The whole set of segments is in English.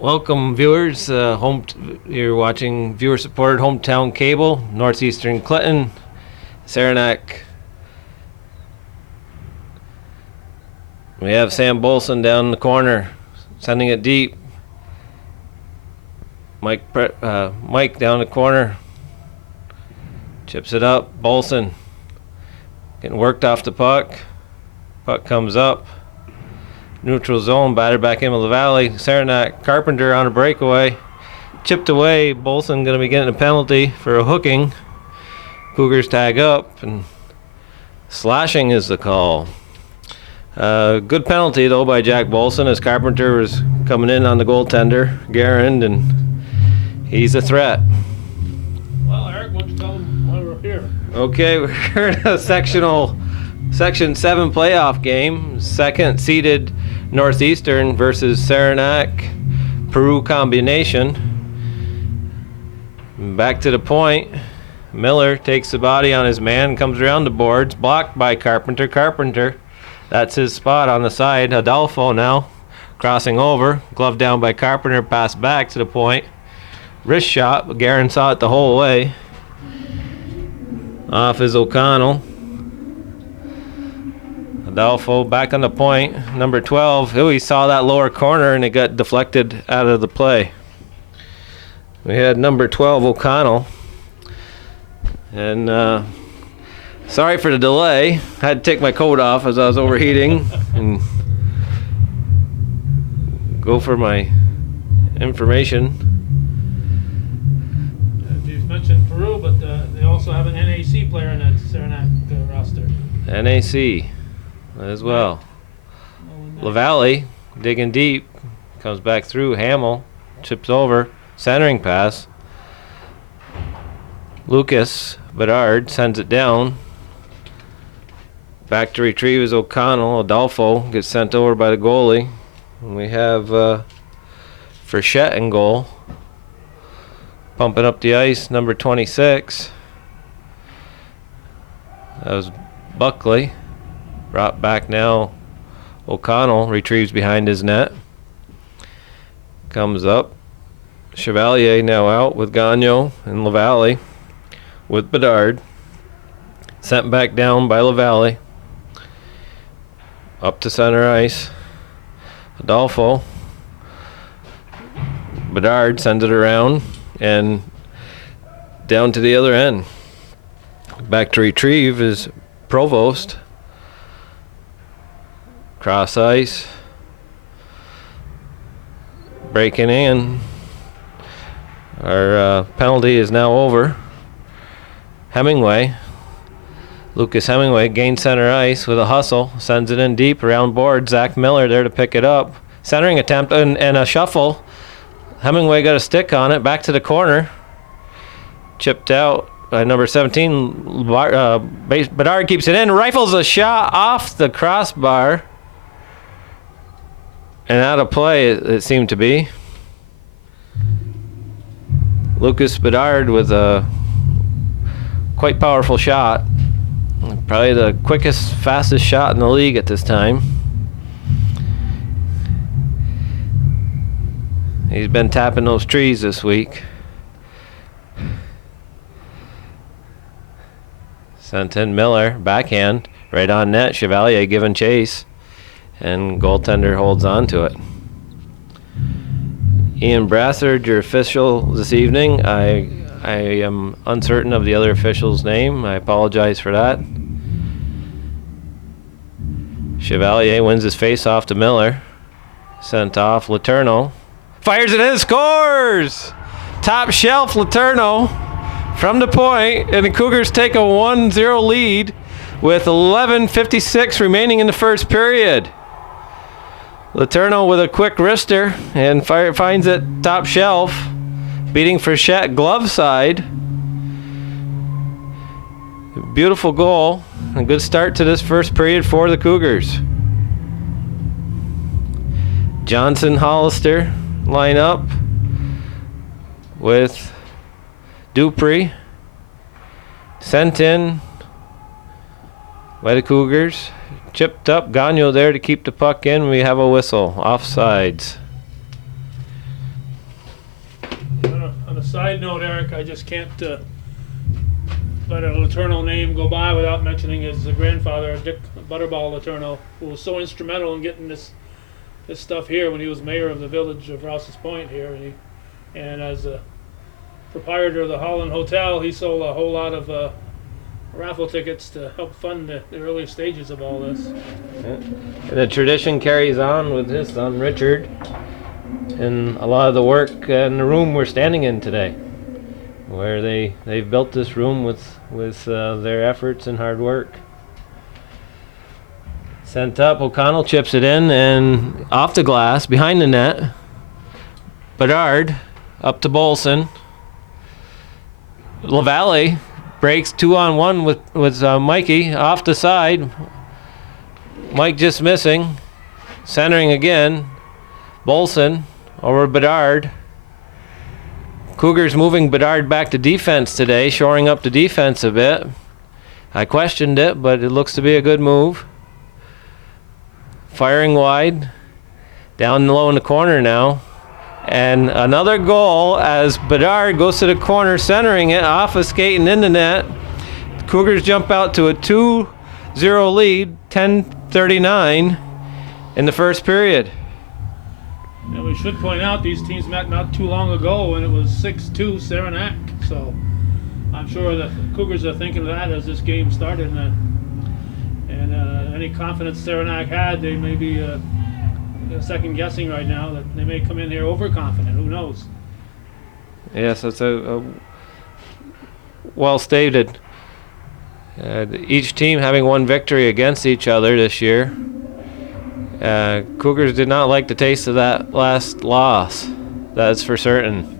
Welcome, viewers. You're watching viewer-supported hometown cable, Northeastern Clinton, Saranac. We have Sam Bolson down in the corner, sending it deep. Mike down the corner, chips it up. Bolson getting worked off the puck. Puck comes up. Neutral zone, batted back in with the Valley. Saranac, Carpenter on a breakaway. Chipped away. Bolson going to be getting a penalty for a hooking. Cougars tag up, and slashing is the call. Good penalty, though, by Jack Bolson as Carpenter was coming in on the goaltender, Garand, and he's a threat. Well, Eric, why don't you tell them why we're here? Okay, we're in a Section 7 playoff game. Second seeded Northeastern versus Saranac Peru combination. Back to the point. Miller takes the body on his man, comes around the boards, blocked by Carpenter. Carpenter, that's his spot on the side. Adolfo now crossing over, glove down by Carpenter, pass back to the point. Wrist shot, but Guerin saw it the whole way. Off is O'Connell. Adolfo back on the point. Number 12. Oh, he saw that lower corner and it got deflected out of the play. We had number 12, O'Connell. And sorry for the delay. I had to take my coat off as I was overheating and go for my information. You mentioned Peru, but they also have an NAC player in that Saranac roster. NAC as well. LaValle digging deep, comes back through. Hamill chips over, centering pass. Lucas Bedard sends it down. Back to retrieve is O'Connell. Adolfo gets sent over by the goalie. And we have Frechette in goal. Pumping up the ice, number 26. That was Buckley. Brought back now. O'Connell retrieves behind his net. Comes up. Chevalier now out with Gagnon and LaValle with Bedard. Sent back down by LaValle. Up to center ice. Adolfo. Bedard sends it around and down to the other end. Back to retrieve is Provost. Cross ice. Breaking in. Our penalty is now over. Hemingway. Lucas Hemingway gains center ice with a hustle. Sends it in deep around board. Zach Miller there to pick it up. Centering attempt and a shuffle. Hemingway got a stick on it. Back to the corner. Chipped out by number 17. Bedard keeps it in. Rifles a shot off the crossbar. And out of play, it seemed to be. Lucas Bedard with a quite powerful shot. Probably the quickest, fastest shot in the league at this time. He's been tapping those trees this week. Sent in Miller, backhand, right on net. Chevalier giving chase. And goaltender holds on to it. Ian Brassard, your official this evening. I am uncertain of the other official's name. I apologize for that. Chevalier wins his face-off to Miller. Sent off. Letourneau fires it in, scores! Top shelf Letourneau from the point, and the Cougars take a 1-0 lead with 11:56 remaining in the first period. Letourneau with a quick wrister and finds it top shelf, beating Frechette glove side. Beautiful goal. A good start to this first period for the Cougars. Johnson Hollister line up with Dupree. Sent in by the Cougars. Chipped up. Gagnon there to keep the puck in. We have a whistle. Offsides. Side note, Eric, I just can't let a Letourneau name go by without mentioning his grandfather, Dick Butterball Letourneau, who was so instrumental in getting this stuff here when he was mayor of the village of Rouse's Point here, and as a proprietor of the Holland Hotel, he sold a whole lot of raffle tickets to help fund the early stages of all this. Yeah. And the tradition carries on with his son Richard, and a lot of the work in the room we're standing in today, where they've built this room with their efforts and hard work. Sent up, O'Connell chips it in, and off the glass, behind the net. Bedard up to Bolson. LaValle breaks 2-on-1 with Mikey off the side. Mike just missing. Centering again. Bolson over Bedard. Cougars moving Bedard back to defense today, shoring up the defense a bit. I questioned it, but it looks to be a good move. Firing wide. Down low in the corner now. And another goal as Bedard goes to the corner, centering it, off a skate and in the net. The Cougars jump out to a 2-0 lead, 10:39 in the first period. And we should point out these teams met not too long ago when it was 6-2 Saranac. So I'm sure the Cougars are thinking of that as this game started. And any confidence Saranac had, they may be second guessing right now that they may come in here overconfident. Who knows? Yes, that's a well stated. Each team having one victory against each other this year. Cougars did not like the taste of that last loss. That's for certain.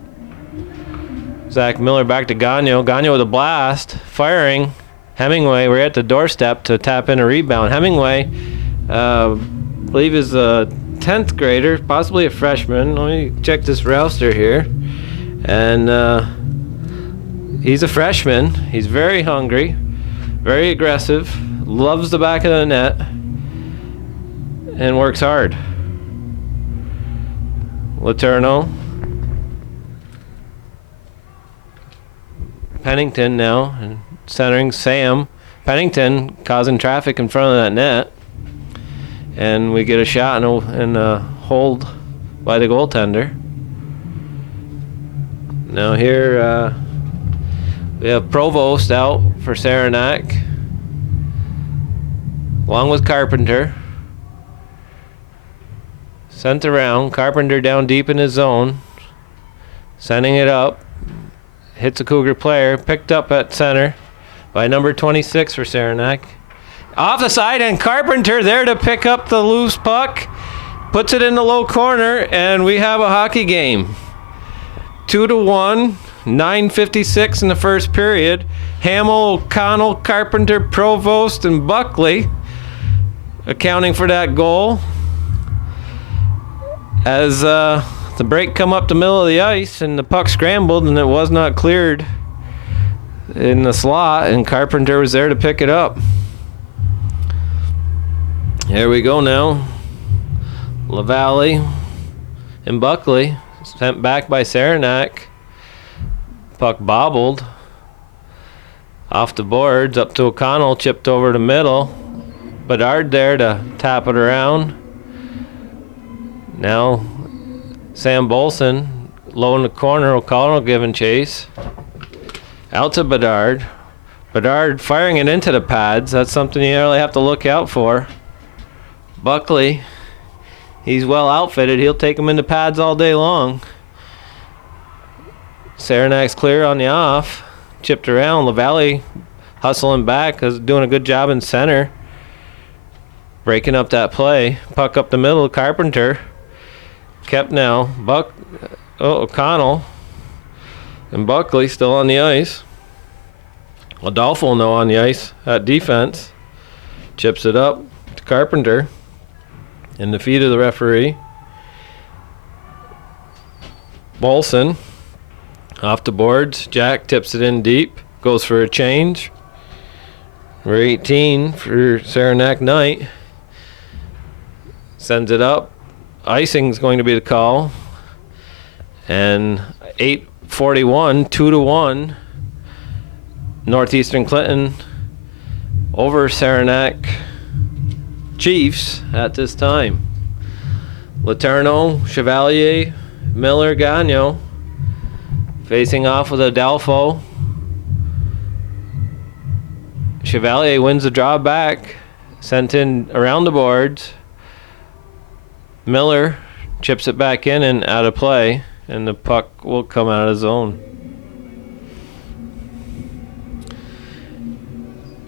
Zach Miller back to Gagnon. Gagnon with a blast. Firing. Hemingway, we're at the doorstep to tap in a rebound. Hemingway, I believe is a 10th grader, possibly a freshman. Let me check this roster here. And he's a freshman. He's very hungry, very aggressive, loves the back of the net, and works hard. Letourneau. Pennington now, and centering Sam. Pennington causing traffic in front of that net. And we get a shot and a hold by the goaltender. Now here we have Provost out for Saranac, along with Carpenter. Sent around, Carpenter down deep in his zone, sending it up. Hits a Cougar player, picked up at center by number 26 for Saranac. Off the side, and Carpenter there to pick up the loose puck. Puts it in the low corner, and we have a hockey game. 2-1, 9:56 in the first period. Hamill, O'Connell, Carpenter, Provost, and Buckley accounting for that goal. As the break come up the middle of the ice, and the puck scrambled, and it was not cleared in the slot, and Carpenter was there to pick it up. Here we go now. LaValle and Buckley sent back by Saranac. Puck bobbled off the boards up to O'Connell, chipped over the middle. Bedard there to tap it around. Now Sam Bolson low in the corner. O'Connell giving chase. Out to Bedard. Bedard firing it into the pads. That's something you really have to look out for. Buckley, he's well outfitted. He'll take him into pads all day long. Saranac's clear on the off. Chipped around. LaValle hustling back, doing a good job in center. Breaking up that play. Puck up the middle. Carpenter. Kept now. O'Connell. And Buckley still on the ice. Adolfo now on the ice at defense. Chips it up to Carpenter. In the feet of the referee. Bolson off the boards. Jack tips it in deep. Goes for a change. We're 18 for Saranac Knight. Sends it up. Icing's going to be the call. And 41, 2-1. Northeastern Clinton over Saranac Chiefs at this time. Laterno, Chevalier, Miller, Gagnon facing off with Adolfo. Chevalier wins the draw back, sent in around the boards. Miller chips it back in and out of play, and the puck will come out of zone.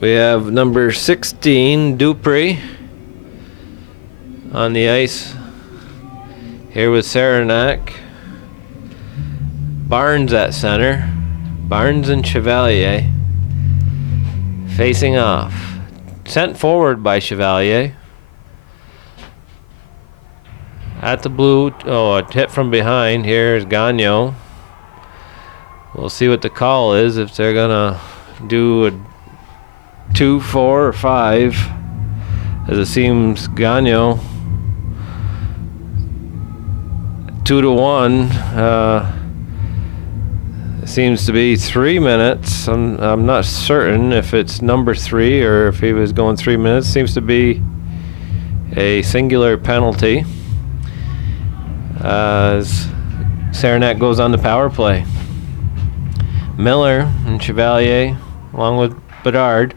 We have number 16, Dupree, on the ice here with Saranac. Barnes at center. Barnes and Chevalier facing off. Sent forward by Chevalier. At the blue, a hit from behind. Here's Gagnon. We'll see what the call is, if they're gonna do a 2, 4, or 5, as it seems Gagnon 2-1. It seems to be 3 minutes. I'm not certain if it's number 3 or if he was going 3 minutes. Seems to be a singular penalty as Saranac goes on the power play. Miller and Chevalier along with Bedard.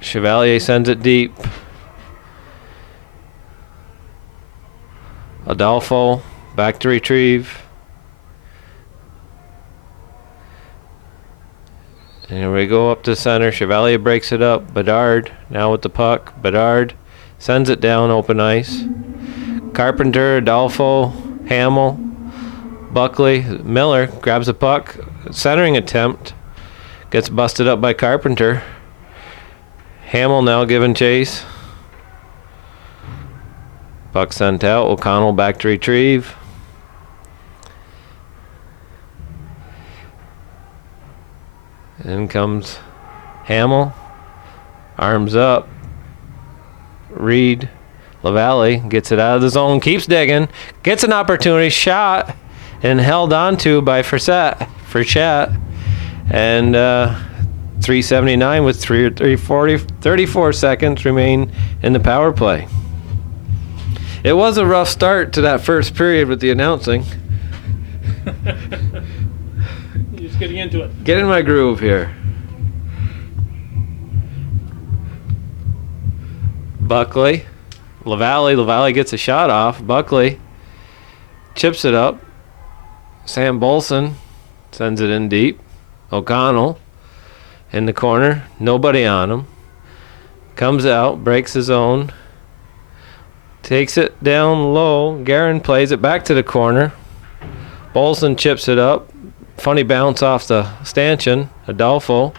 Chevalier sends it deep. Adolfo back to retrieve. And here we go up to center. Chevalier breaks it up. Bedard now with the puck. Bedard sends it down open ice. Carpenter, Adolfo, Hamill, Buckley. Miller grabs the puck. Centering attempt. Gets busted up by Carpenter. Hamill now giving chase. Puck sent out. O'Connell back to retrieve. In comes Hamill. Arms up. Reed. LaValle gets it out of the zone. Keeps digging. Gets an opportunity. Shot. And held onto by Frechette. And 3:79 with 34 seconds remain in the power play. It was a rough start to that first period with the announcing. You're just getting into it. Get in my groove here. Buckley. LaValle gets a shot off. Buckley chips it up. Sam Bolson sends it in deep. O'Connell in the corner. Nobody on him. Comes out. Breaks his own. Takes it down low. Guerin plays it back to the corner. Bolson chips it up. Funny bounce off the stanchion. Adolfo.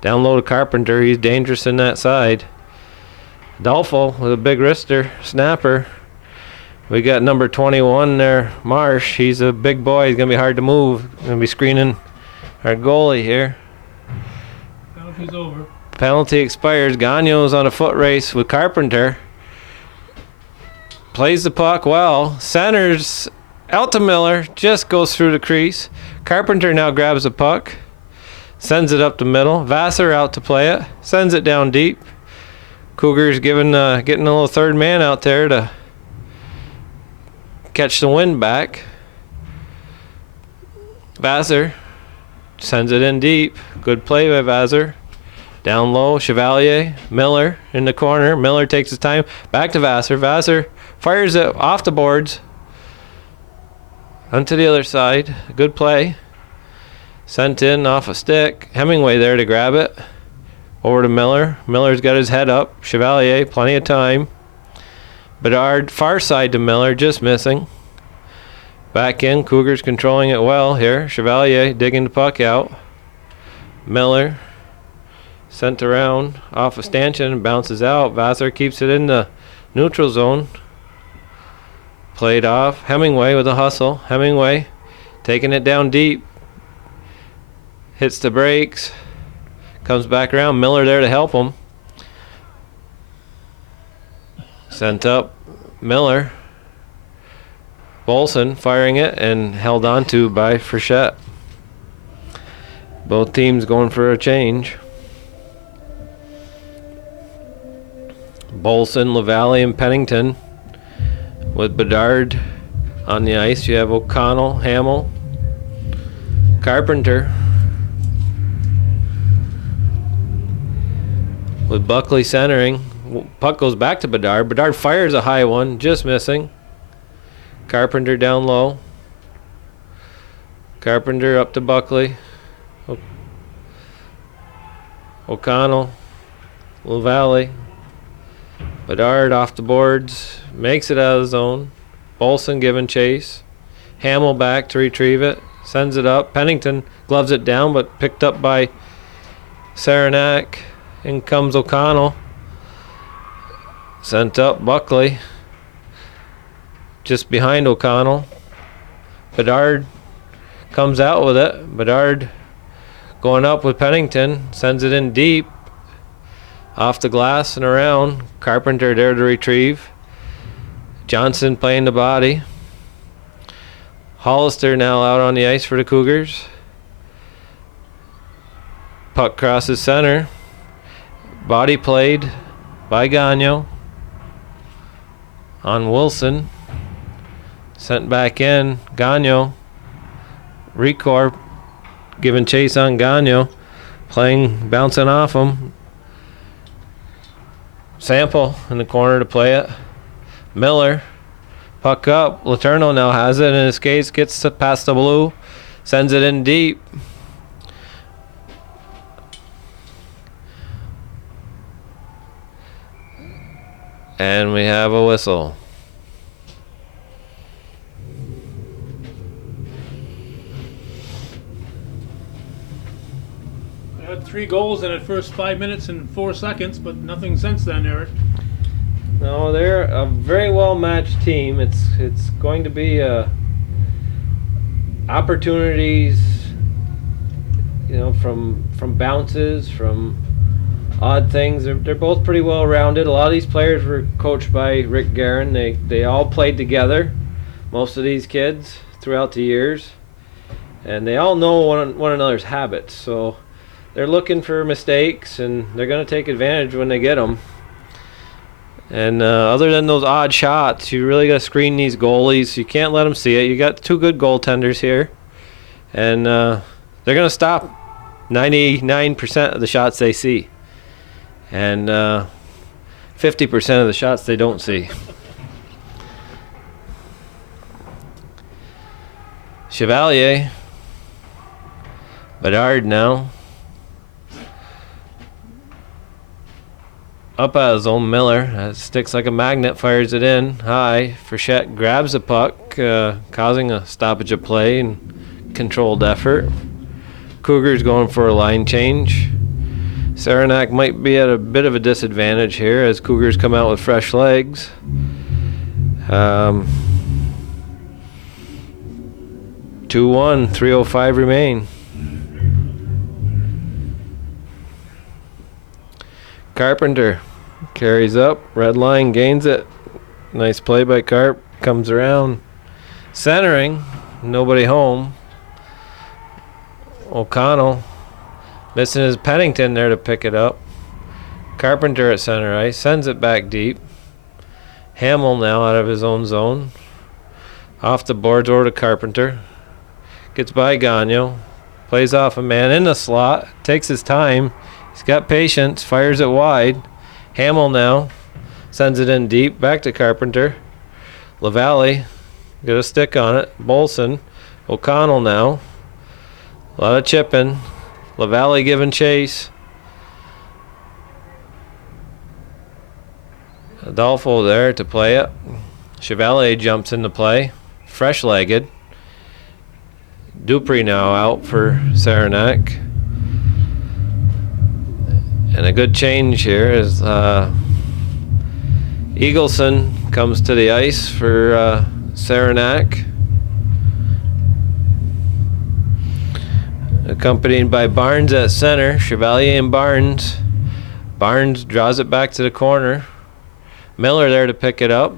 Down low to Carpenter. He's dangerous in that side. Adolfo with a big wrister. Snapper. We got number 21 there, Marsh. He's a big boy. He's going to be hard to move. Going to be screening our goalie here. Penalty's over. Penalty expires. Gagno's on a foot race with Carpenter. Plays the puck well. Centers out to Miller. Just goes through the crease. Carpenter now grabs the puck. Sends it up the middle. Vassar out to play it. Sends it down deep. Cougars getting a little third man out there to catch the wind back. Vassar sends it in deep. Good play by Vassar. Down low, Chevalier. Miller in the corner. Miller takes his time. Back to Vassar. Vassar fires it off the boards. Onto the other side. Good play. Sent in off a stick. Hemingway there to grab it. Over to Miller. Miller's got his head up. Chevalier, plenty of time. Bedard, far side to Miller, just missing. Back in. Cougars controlling it well here. Chevalier digging the puck out. Miller sent around off a stanchion, bounces out. Vassar keeps it in the neutral zone. Played off. Hemingway with a hustle. Hemingway taking it down deep. Hits the brakes. Comes back around. Miller there to help him. Sent up. Miller Bolson firing it and held on to by Frechette. Both teams going for a change. Bolson, LaValle, and Pennington. With Bedard on the ice, you have O'Connell, Hamill, Carpenter. With Buckley centering, puck goes back to Bedard. Bedard fires a high one, just missing. Carpenter down low. Carpenter up to Buckley. O'Connell, LaValle. Bedard off the boards, makes it out of the zone. Bolson giving chase. Hamill back to retrieve it, sends it up. Pennington gloves it down, but picked up by Saranac. In comes O'Connell. Sent up Buckley. Just behind O'Connell. Bedard comes out with it. Bedard going up with Pennington. Sends it in deep. Off the glass and around. Carpenter there to retrieve. Johnson playing the body. Hollister now out on the ice for the Cougars. Puck crosses center. Body played by Gagnon. On Wilson. Sent back in. Gagnon. Recor giving chase on Gagnon. Playing, bouncing off him. Sample in the corner to play it. Miller. Puck up. Letourneau now has it in his skates. Gets past the blue. Sends it in deep. And we have a whistle. I had 3 goals in the first 5 minutes and 4 seconds, but nothing since then, Eric. No, they're a very well matched team. It's going to be opportunities, from bounces, from odd things. They're both pretty well rounded. A lot of these players were coached by Rick Guerin. They all played together, most of these kids, throughout the years, and they all know one another's habits. So they're looking for mistakes, and they're going to take advantage when they get them. And other than those odd shots, you really got to screen these goalies. You can't let them see it. You got 2 good goaltenders here, and they're going to stop 99% of the shots they see, and 50% of the shots they don't see. Chevalier. Bedard now. Up out of zone, Miller. Sticks like a magnet, fires it in. High. Frechette grabs the puck, causing a stoppage of play and controlled effort. Cougars going for a line change. Saranac might be at a bit of a disadvantage here as Cougars come out with fresh legs. 2-1, 3:05 remain. Carpenter carries up, red line, gains it. Nice play by Carp, comes around. Centering, nobody home. O'Connell missing his Pennington there to pick it up. Carpenter at center ice, sends it back deep. Hamill now out of his own zone. Off the boards over to Carpenter. Gets by Gagnon. Plays off a man in the slot, takes his time. He's got patience, fires it wide. Hamill now sends it in deep, back to Carpenter. LaValle, get a stick on it. Bolson, O'Connell now. A lot of chipping. LaValle giving chase. Adolfo there to play it. Chevalier jumps into play, fresh-legged. Dupree now out for Saranac. And a good change here is Eagleson comes to the ice for Saranac. Accompanied by Barnes at center. Chevalier and Barnes. Barnes draws it back to the corner. Miller there to pick it up.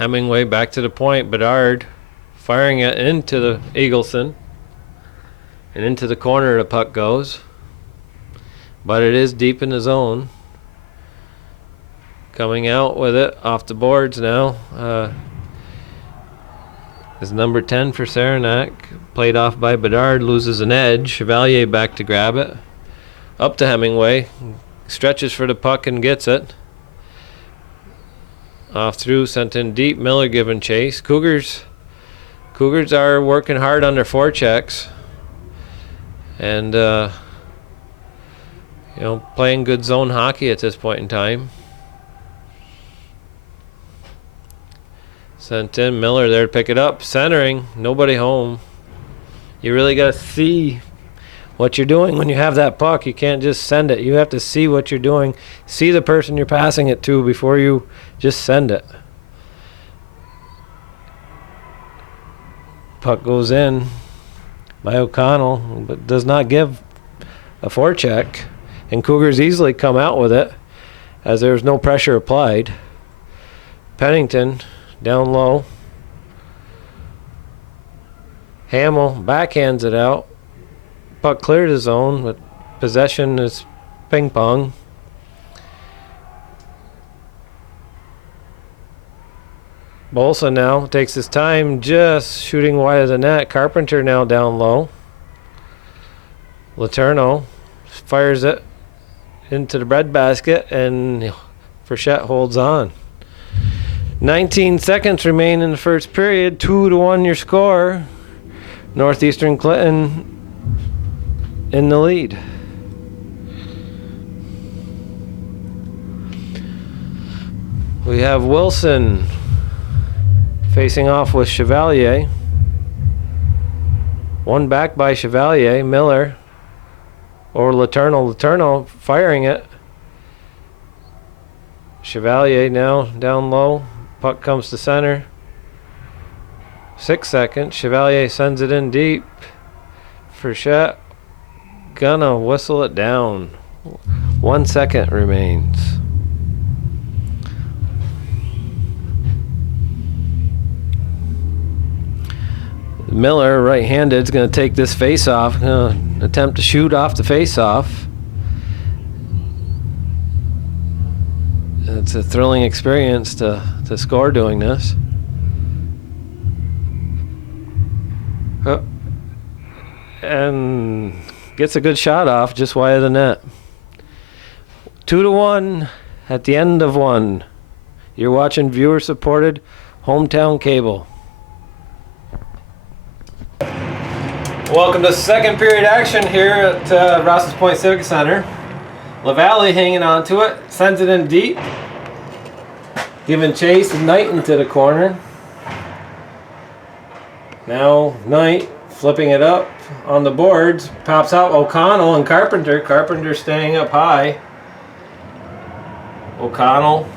Hemingway back to the point. Bedard firing it into the Eagleson. And into the corner the puck goes. But it is deep in the zone. Coming out with it off the boards now. Is number 10 for Saranac. Played off by Bedard. Loses an edge. Chevalier back to grab it. Up to Hemingway. Stretches for the puck and gets it. Off through, sent in deep. Miller giving chase. Cougars are working hard on their forechecks. And, playing good zone hockey at this point in time. Sent in. Miller there to pick it up. Centering. Nobody home. You really got to see what you're doing when you have that puck. You can't just send it. You have to see what you're doing. See the person you're passing it to before you just send it. Puck goes in by O'Connell, but does not give a forecheck. And Cougars easily come out with it as there's no pressure applied. Pennington down low. Hamill backhands it out. Puck cleared the zone, but possession is ping pong. Bolsa now takes his time just shooting wide of the net. Carpenter now down low. Letourneau fires it into the breadbasket, and Frechette holds on. 19 seconds remain in the first period. 2-1 your score. Northeastern Clinton in the lead. We have Wilson facing off with Chevalier. One back by Chevalier. Miller or Letourneau. Letourneau firing it. Chevalier now down low. Puck comes to center. 6 seconds. Chevalier sends it in deep. Frechette gonna whistle it down. 1 second remains. Miller, right-handed, is going to take this face-off. Attempt to shoot off the face-off. It's a thrilling experience to score doing this. And gets a good shot off just wide of the net. 2-1 at the end of one. You're watching viewer-supported Hometown Cable. Welcome to second period action here at Rouse's Point Civic Center. LaValle hanging on to it, sends it in deep. Giving chase, Knight into the corner. Now Knight flipping it up on the boards. Pops out O'Connell and Carpenter. Carpenter staying up high. O'Connell.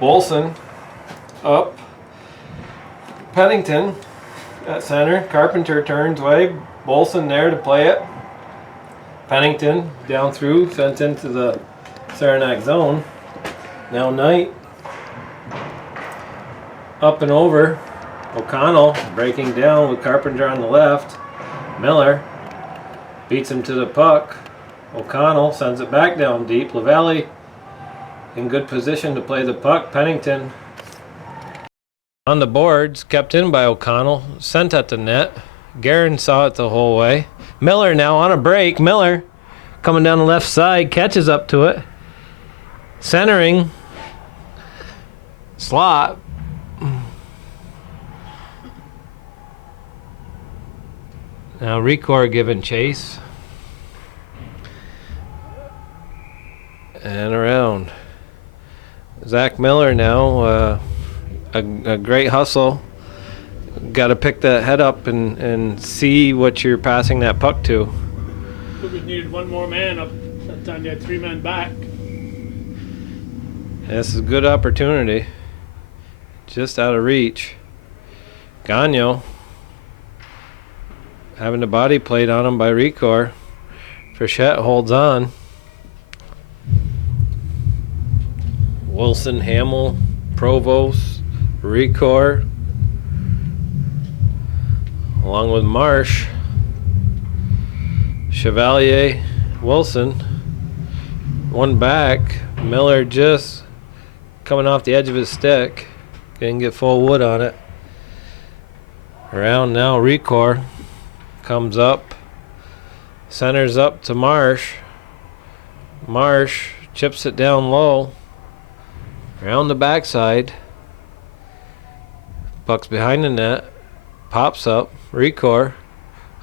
Bolson up. Pennington at center. Carpenter turns way. Bolson there to play it. Pennington down through, sent into the Saranac zone. Now Knight up and over. O'Connell breaking down with Carpenter on the left. Miller beats him to the puck. O'Connell sends it back down deep. LaValle in good position to play the puck. Pennington on the boards, kept in by O'Connell, sent at the net. Guerin saw it the whole way. Miller now on a break. Miller coming down the left side, catches up to it. Centering. Slot. Now Recor giving chase. And around. Zach Miller now, a great hustle. Got to pick the head up and see what you're passing that puck to. Cougars needed one more man up. That time they had 3 men back. This is a good opportunity. Just out of reach. Gagnon having the body played on him by Recor. Frechette holds on. Wilson, Hamill, Provost, Recore, along with Marsh, Chevalier, Wilson. One back. Miller just coming off the edge of his stick. Didn't get full wood on it. Around now, Recore comes up. Centers up to Marsh. Marsh chips it down low. Around the backside. Puck's behind the net. Pops up. Recore.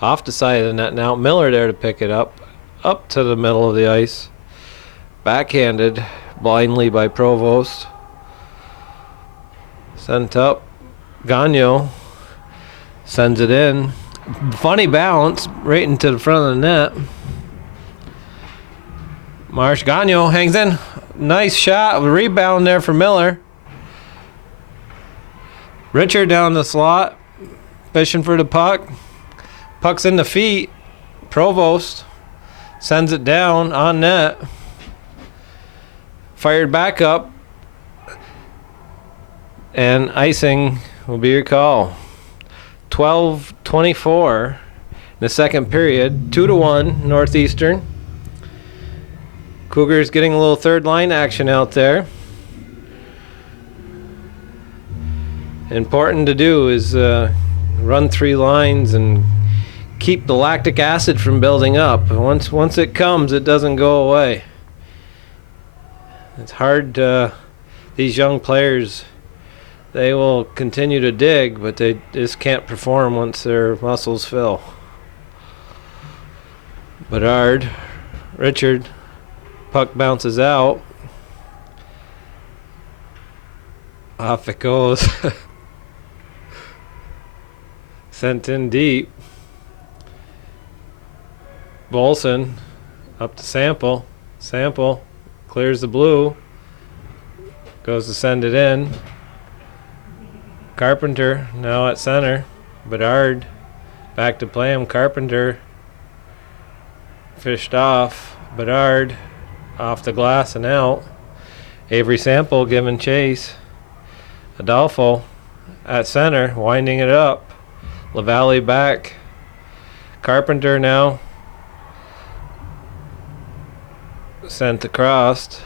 Off the side of the net now. Miller there to pick it up. Up to the middle of the ice. Backhanded blindly by Provost. Sent up. Gagnon sends it in. Funny bounce right into the front of the net. Marsh Gagnon hangs in. Nice shot. Rebound there for Miller. Richard down the slot. Fishing for the puck. Puck's in the feet. Provost sends it down on net. Fired back up. And icing will be your call. 12:24 in the second period. 2-1 Northeastern. Cougars getting a little third line action out there. Important to do is run 3 lines and keep the lactic acid from building up. Once it comes, it doesn't go away. It's hard. These young players, they will continue to dig, but they just can't perform once their muscles fill. Bedard, Richard, puck bounces out. Off it goes. Sent in deep. Bolson up to Sample. Sample clears the blue. Goes to send it in. Carpenter now at center. Bedard back to play him. Carpenter fished off. Bedard off the glass and out. Avery Sample giving chase. Adolfo at center, winding it up. LaValle back. Carpenter now sent across.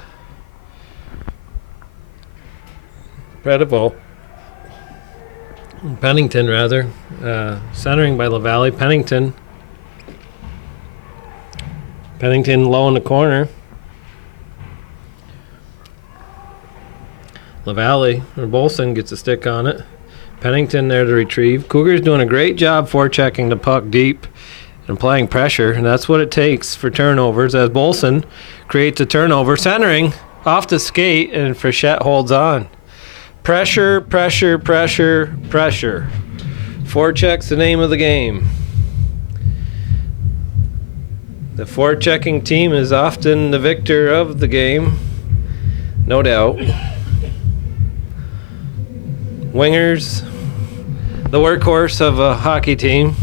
Predival. Pennington rather. Centering by LaValle. Pennington low in the corner. LaValle or Bolson gets a stick on it. Pennington there to retrieve. Cougars doing a great job forechecking the puck deep and applying pressure, and that's what it takes for turnovers as Bolson creates a turnover. Centering off the skate, and Frechette holds on. Pressure, pressure, pressure, pressure. Forecheck's the name of the game. The forechecking team is often the victor of the game, no doubt. Wingers, the workhorse of a hockey team.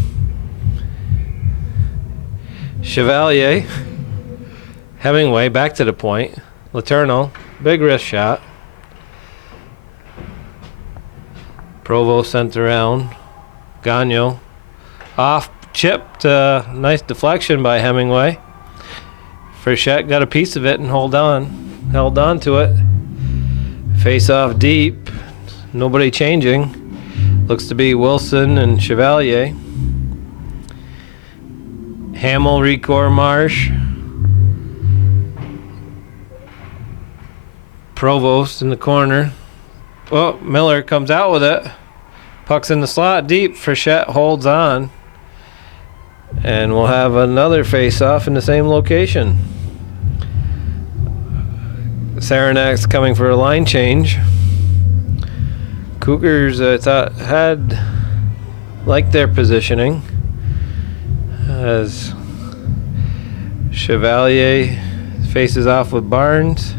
Chevalier, Hemingway back to the point. Letourneau, big wrist shot. Provost sent around. Gagnon off, chipped. Nice deflection by Hemingway. Frechette got a piece of it and held on to it. Face off deep. Nobody changing. Looks to be Wilson and Chevalier. Hamill, Recore, Marsh. Provost in the corner. Oh, Miller comes out with it. Puck's in the slot deep. Frechette holds on. And we'll have another face-off in the same location. Saranac's coming for a line change. Cougars, I thought, had liked their positioning as Chevalier faces off with Barnes.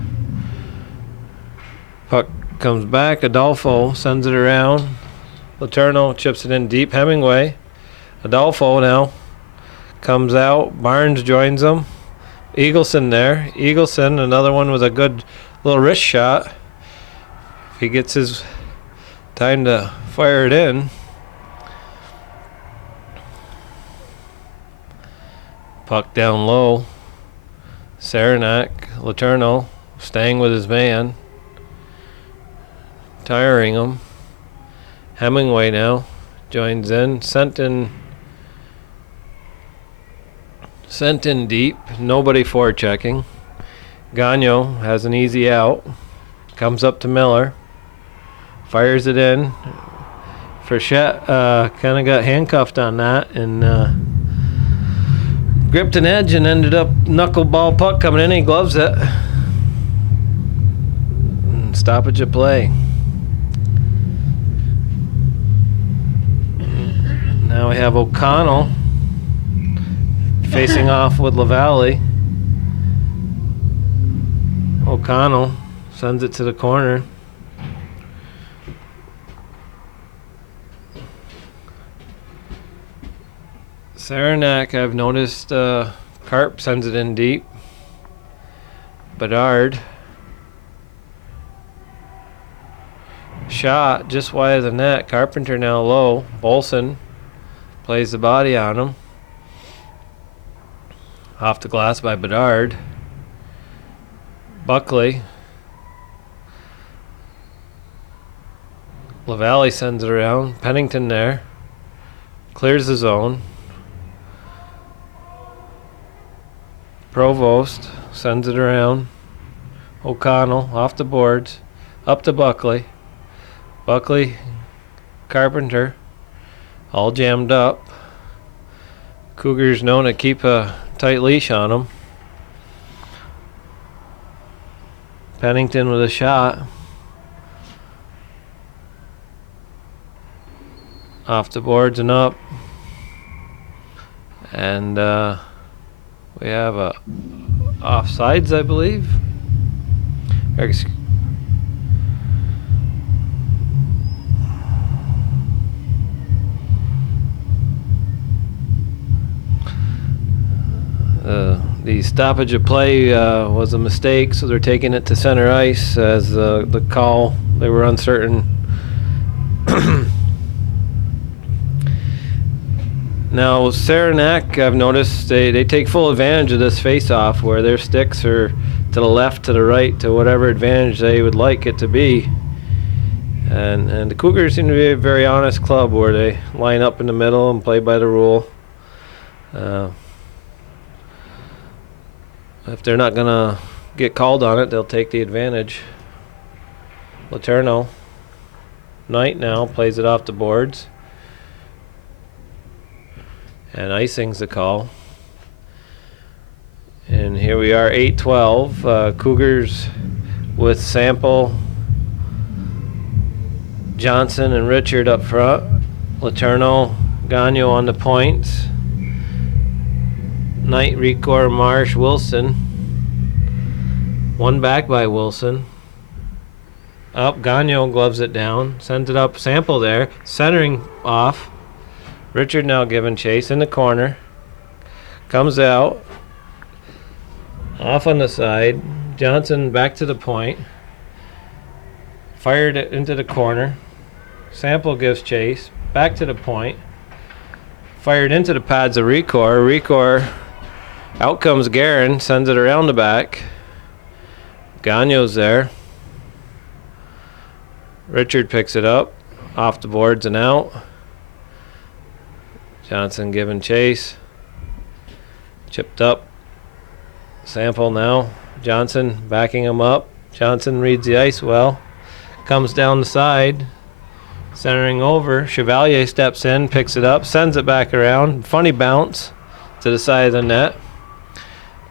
Puck comes back. Adolfo sends it around. Letourneau chips it in deep. Hemingway. Adolfo now comes out. Barnes joins him. Eagleson there. Eagleson, another one with a good little wrist shot. If he gets his Time to fire it in. Puck down low. Saranac, Letourneau, staying with his man. Tiring him. Hemingway now joins in. Sent in deep. Nobody forechecking. Gagnon has an easy out. Comes up to Miller. Fires it in. Frechette kind of got handcuffed on that and gripped an edge and ended up knuckleball puck coming in. He gloves it. And stoppage of play. Now we have O'Connell facing off with LaValle. O'Connell sends it to the corner. Saranac, I've noticed Carp sends it in deep. Bedard. Shot just wide of the net. Carpenter now low. Bolson plays the body on him. Off the glass by Bedard. Buckley. LaValle sends it around. Pennington there. Clears the zone. Provost sends it around. O'Connell off the boards. Up to Buckley. Buckley, Carpenter, all jammed up. Cougars known to keep a tight leash on them. Pennington with a shot. Off the boards and up. And we have a offsides, I believe. The stoppage of play was a mistake, so they're taking it to center ice as the call. They were uncertain. Now, Saranac, I've noticed they take full advantage of this face-off where their sticks are to the left, to the right, to whatever advantage they would like it to be. And the Cougars seem to be a very honest club where they line up in the middle and play by the rule. If they're not going to get called on it, they'll take the advantage. Letourneau, Knight now, plays it off the boards. And icing's the call. And here we are, 8-12. Cougars with Sample, Johnson, and Richard up front. Letourneau, Gagnon on the points. Knight, Ricor, Marsh, Wilson. One back by Wilson. Up, Gagnon gloves it down. Sends it up, Sample there. Centering off. Richard now giving chase in the corner. Comes out. Off on the side. Johnson back to the point. Fired it into the corner. Sample gives chase. Back to the point. Fired into the pads of Ricor. Ricor, out comes Guerin. Sends it around the back. Gagnon's there. Richard picks it up. Off the boards and out. Johnson giving chase. Chipped up. Sample now. Johnson backing him up. Johnson reads the ice well. Comes down the side. Centering over. Chevalier steps in, picks it up, sends it back around. Funny bounce to the side of the net.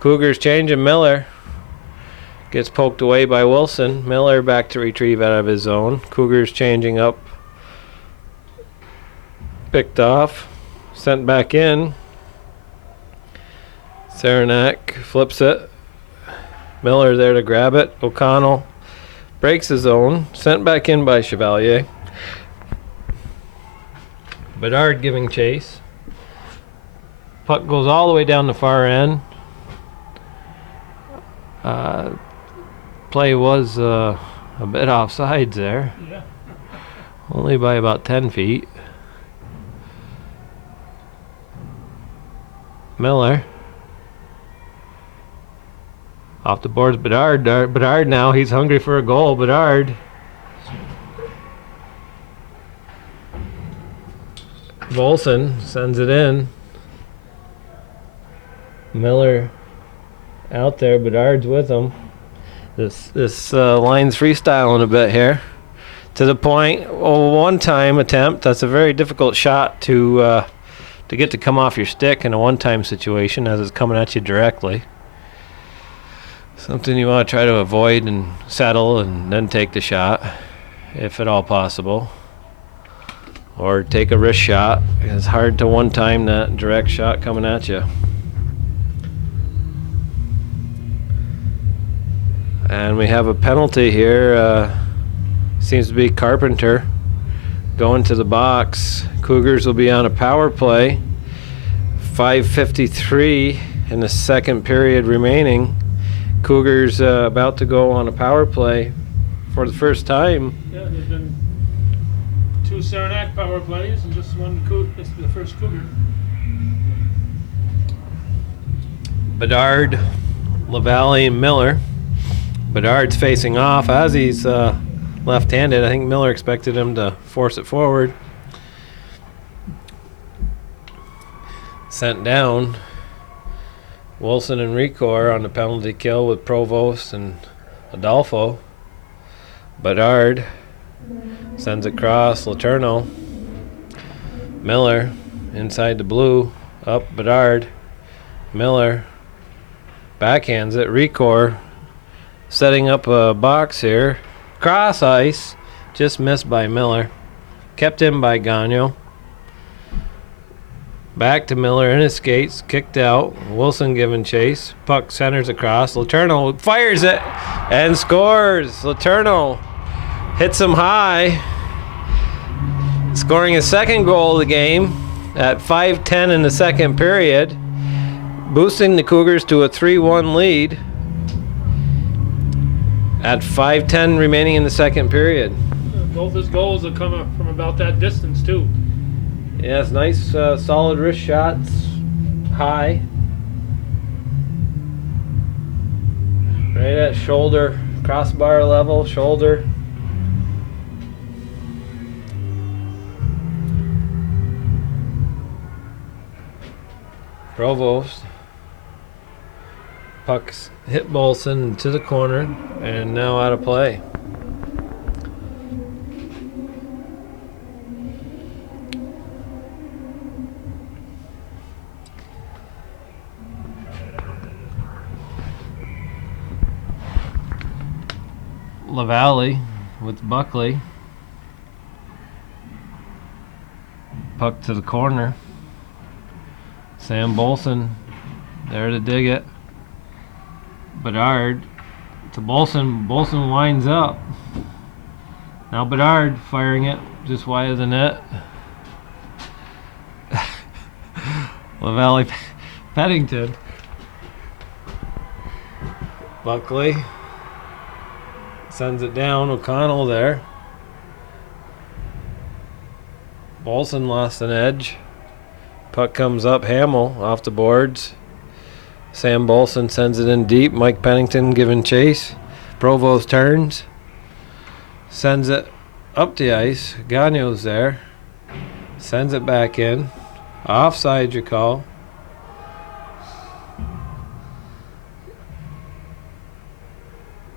Cougars changing. Miller gets poked away by Wilson. Miller back to retrieve out of his zone. Cougars changing up. Picked off. Sent back in. Saranac flips it. Miller there to grab it. O'Connell breaks his zone. Sent back in by Chevalier. Bedard giving chase. Puck goes all the way down the far end. Play was a bit offsides there. Yeah. Only by about 10 feet. Miller. Off the boards, Bedard. Bedard now, he's hungry for a goal. Bedard. Volson sends it in. Miller out there, Bedard's with him. This line's freestyling a bit here. To the point, one-time attempt. That's a very difficult shot to get to come off your stick in a one-time situation as it's coming at you directly. Something you want to try to avoid and settle and then take the shot, if at all possible. Or take a wrist shot. It's hard to one-time that direct shot coming at you. And we have a penalty here. Seems to be Carpenter going to the box. Cougars will be on a power play. 5:53 in the second period remaining. Cougars about to go on a power play for the first time. Yeah, there's been 2 Saranac power plays and just one this is the first Cougar. Bedard, LaValle, and Miller. Bedard's facing off as he's left-handed. I think Miller expected him to force it forward. Sent down. Wilson and Recor on the penalty kill with Provost and Adolfo. Bedard sends it across. Letourneau. Miller inside the blue. Up Bedard. Miller backhands it. Recor setting up a box here. Cross ice. Just missed by Miller. Kept in by Gagnon. Back to Miller in his skates. Kicked out. Wilson giving chase. Puck centers across. Letourneau fires it and scores. Letourneau hits him high. Scoring his second goal of the game at 5:10 in the second period. Boosting the Cougars to a 3-1 lead. At 5:10 remaining in the second period. Both his goals have come from about that distance too. Yes, nice solid wrist shots. High. Right at shoulder, crossbar level, shoulder. Provost. Pucks hit Bolson to the corner and now out of play. LaValle with Buckley. Puck to the corner. Sam Bolson there to dig it. Bedard to Bolson. Bolson winds up. Now Bedard firing it just wide of the net. LaValle Peddington. Buckley sends it down. O'Connell there. Bolson lost an edge. Puck comes up. Hamill off the boards. Sam Bolson sends it in deep. Mike Pennington giving chase. Provost turns. Sends it up the ice. Gagnon's there. Sends it back in. Offside, you call.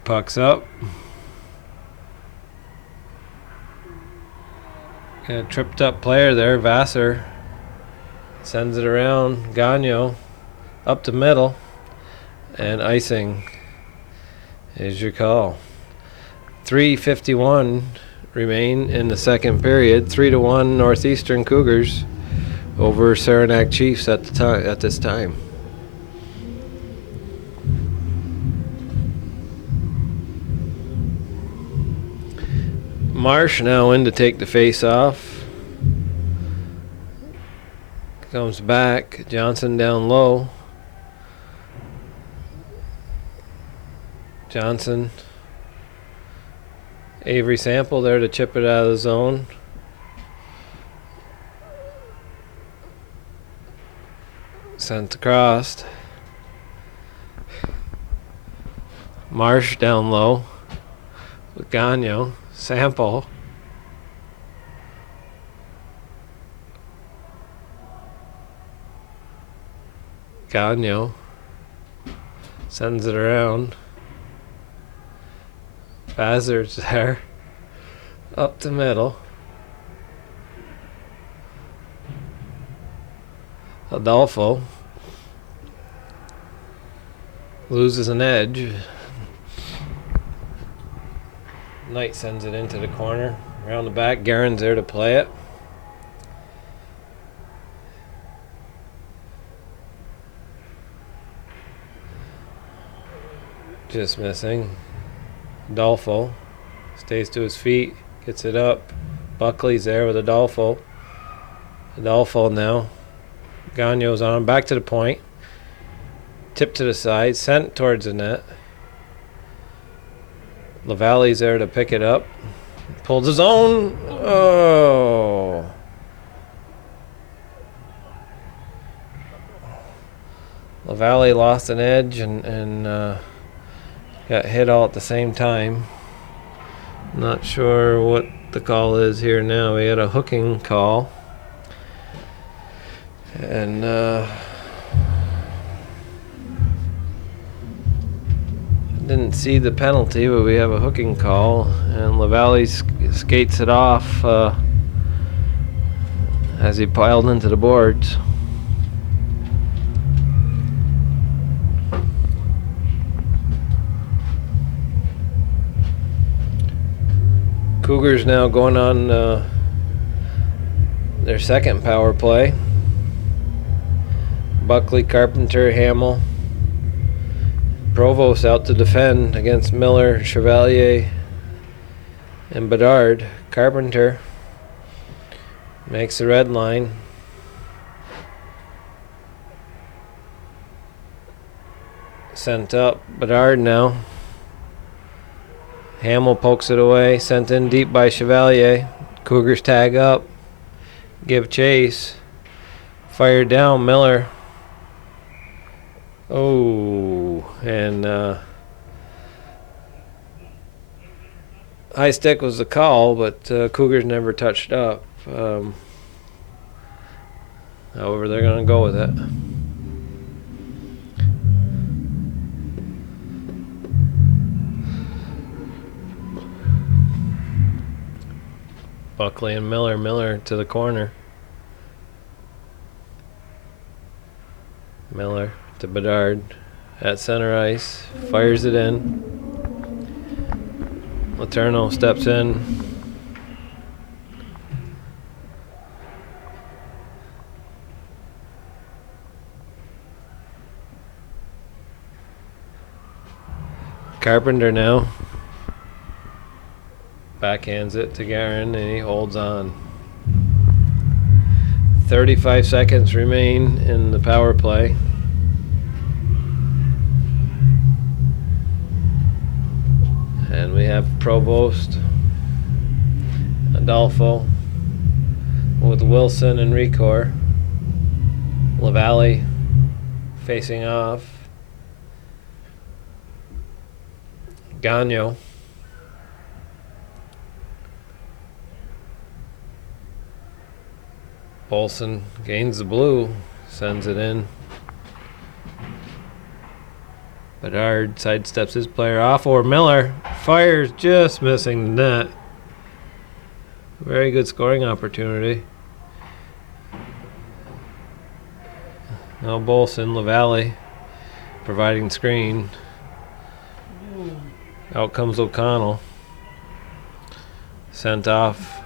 Puck's up. Got a tripped up player there. Vassar sends it around. Gagnon up the middle, and icing is your call. 3:51 remain in the second period. 3-1 Northeastern Cougars over Saranac Chiefs at this time. Marsh now in to take the face off. Comes back. Johnson down low. Johnson. Avery Sample there to chip it out of the zone. Sent across. Marsh down low. With Gagnon. Sample. Gagnon. Sends it around. Bazard's there. Up the middle. Adolfo loses an edge. Knight sends it into the corner. Around the back, Garen's there to play it. Just missing. Adolfo stays to his feet, gets it up. Buckley's there with Adolfo. Adolfo now. Gagnon's on, back to the point. Tip to the side, sent towards the net. Lavalle's there to pick it up. Pulls his own. Oh. Lavalle lost an edge and got hit all at the same time. Not sure what the call is here now. We had a hooking call. And didn't see the penalty, but we have a hooking call, and Lavalle skates it off as he piled into the boards. Cougars now going on their second power play. Buckley, Carpenter, Hamill. Provost out to defend against Miller, Chevalier, and Bedard. Carpenter makes the red line. Sent up. Bedard now. Hamill pokes it away. Sent in deep by Chevalier. Cougars tag up. Give chase. Fired down. Miller. Oh, and high stick was the call, but Cougars never touched up. However, they're going to go with it. Buckley and Miller. Miller to the corner. Miller to Bedard at center ice, fires it in. Letourneau steps in. Carpenter now backhands it to Guerin, and he holds on. 35 seconds remain in the power play. And we have Provost, Adolfo, with Wilson and Recor. Lavalle facing off. Gagnon. Bolson gains the blue, sends it in. Bedard sidesteps his player off, or Miller fires, just missing the net. Very good scoring opportunity. Now Bolson, Lavalle providing screen. Out comes O'Connell. Sent off.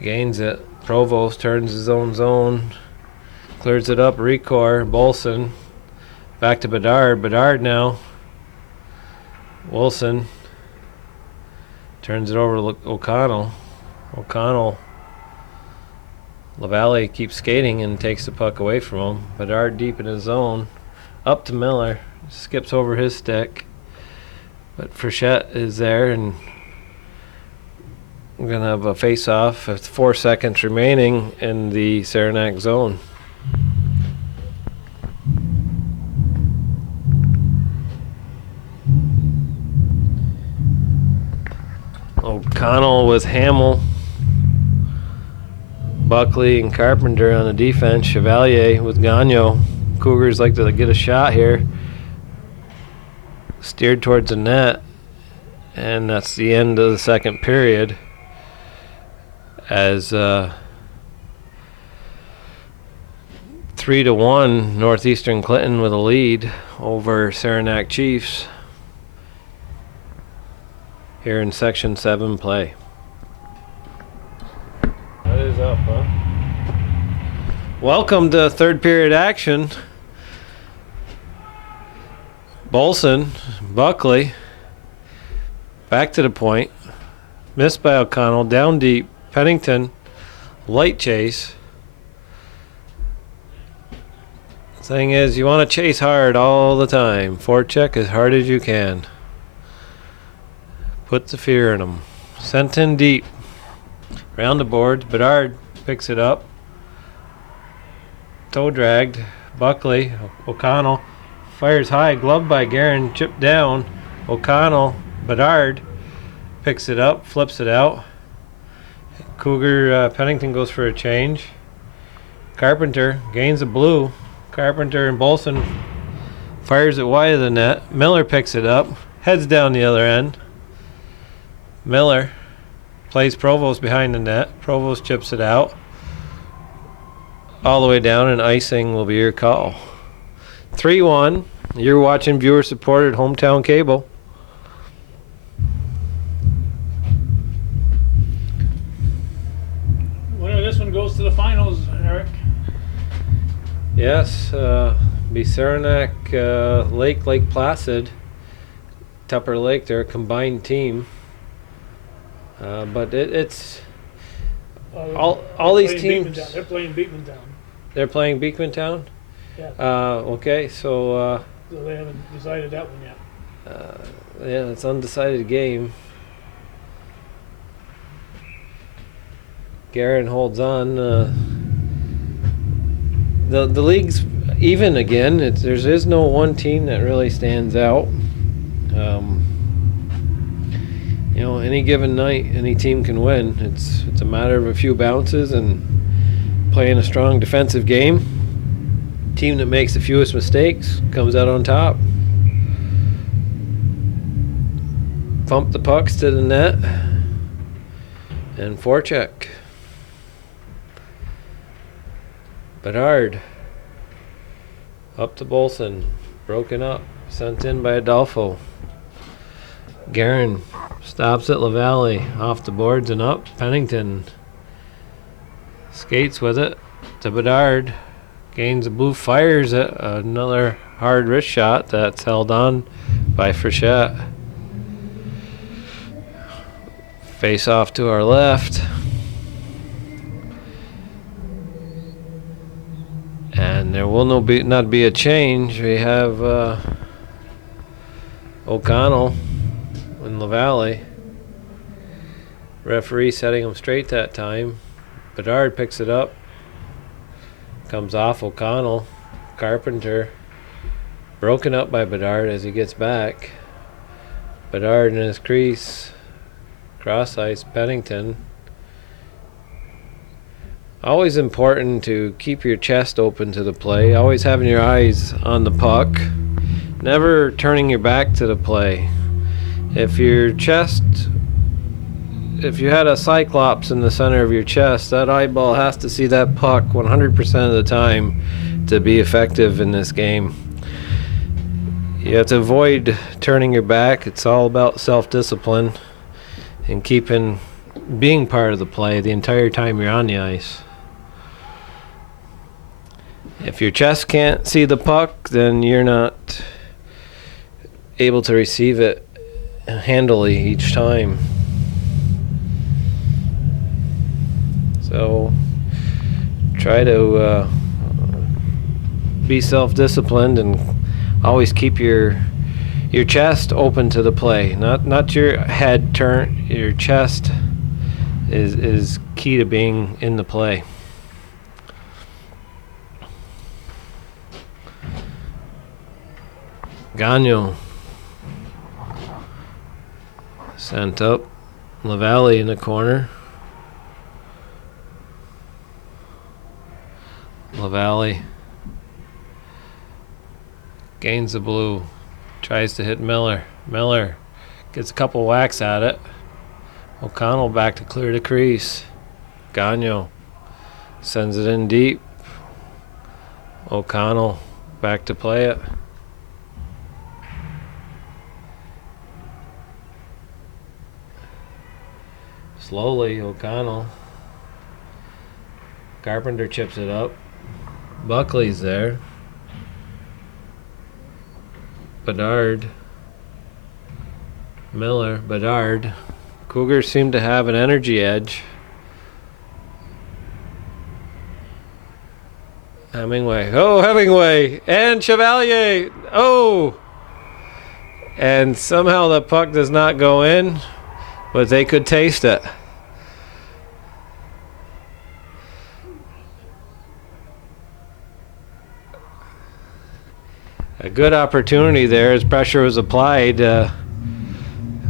Gains it. Provost turns his own zone. Clears it up. Recor. Bolson. Back to Bedard. Bedard now. Wilson. Turns it over to O'Connell. O'Connell. Lavalle keeps skating and takes the puck away from him. Bedard deep in his zone. Up to Miller. Skips over his stick. But Frechette is there and We're going to have a face-off with 4 seconds remaining in the Saranac zone. O'Connell with Hamill. Buckley and Carpenter on the defense. Chevalier with Gagnon. Cougars like to get a shot here. Steered towards the net. And that's the end of the second period. As 3-1 Northeastern Clinton with a lead over Saranac Chiefs here in Section 7 play. That is up, huh? Welcome to third period action. Bolson, Buckley, back to the point. Missed by O'Connell, down deep. Pennington, light chase. Thing is, you want to chase hard all the time. Forecheck as hard as you can. Put the fear in them. Sent in deep. Round the boards. Bedard picks it up. Toe dragged. Buckley, O'Connell fires high. Gloved by Guerin. Chipped down. O'Connell, Bedard picks it up. Flips it out. Cougar Pennington goes for a change. Carpenter gains a blue. Carpenter and Bolson fires it wide of the net. Miller picks it up. Heads down the other end. Miller plays Provost behind the net. Provost chips it out. All the way down, and icing will be your call. 3-1. You're watching viewer-supported Hometown Cable. This one goes to the finals, Eric. Yes, be Saranac, Lake Placid, Tupper Lake. They're a combined team, but it's all these teams. They're playing Beekmantown. They're playing Beekmantown. Yeah. Okay, so They haven't decided that one yet. yeah, it's an undecided game. Guerin holds on. The league's even again. There is no one team that really stands out. Any given night, any team can win. It's a matter of a few bounces and playing a strong defensive game. Team that makes the fewest mistakes comes out on top. Pump the pucks to the net and forecheck. Bedard up to Bolson, broken up, sent in by Adolfo. Guerin stops at LaValle, off the boards and up. Pennington skates with it to Bedard, gains a blue, fires it, another hard wrist shot that's held on by Frechette. Face off to our left. And there will not be a change. We have O'Connell and LaValle. Referee setting him straight that time. Bedard picks it up. Comes off O'Connell. Carpenter. Broken up by Bedard as he gets back. Bedard in his crease. Cross ice, Pennington. Always important to keep your chest open to the play. Always having your eyes on the puck. Never turning your back to the play. If you had a cyclops in the center of your chest, that eyeball has to see that puck 100% of the time to be effective in this game. You have to avoid turning your back. It's all about self-discipline and being part of the play the entire time you're on the ice. If your chest can't see the puck, then you're not able to receive it handily each time. So try to be self-disciplined and always keep your chest open to the play. Not your head turn, your chest is key to being in the play. Gagnon sent up. LaValle in the corner. LaValle gains the blue. Tries to hit Miller. Miller gets a couple whacks at it. O'Connell back to clear the crease. Gagnon sends it in deep. O'Connell back to play it. Slowly, O'Connell. Carpenter chips it up. Buckley's there. Bedard. Miller. Bedard. Cougars seem to have an energy edge. Hemingway. Oh, Hemingway. And Chevalier. Oh! And somehow the puck does not go in, but they could taste it. A good opportunity there as pressure was applied.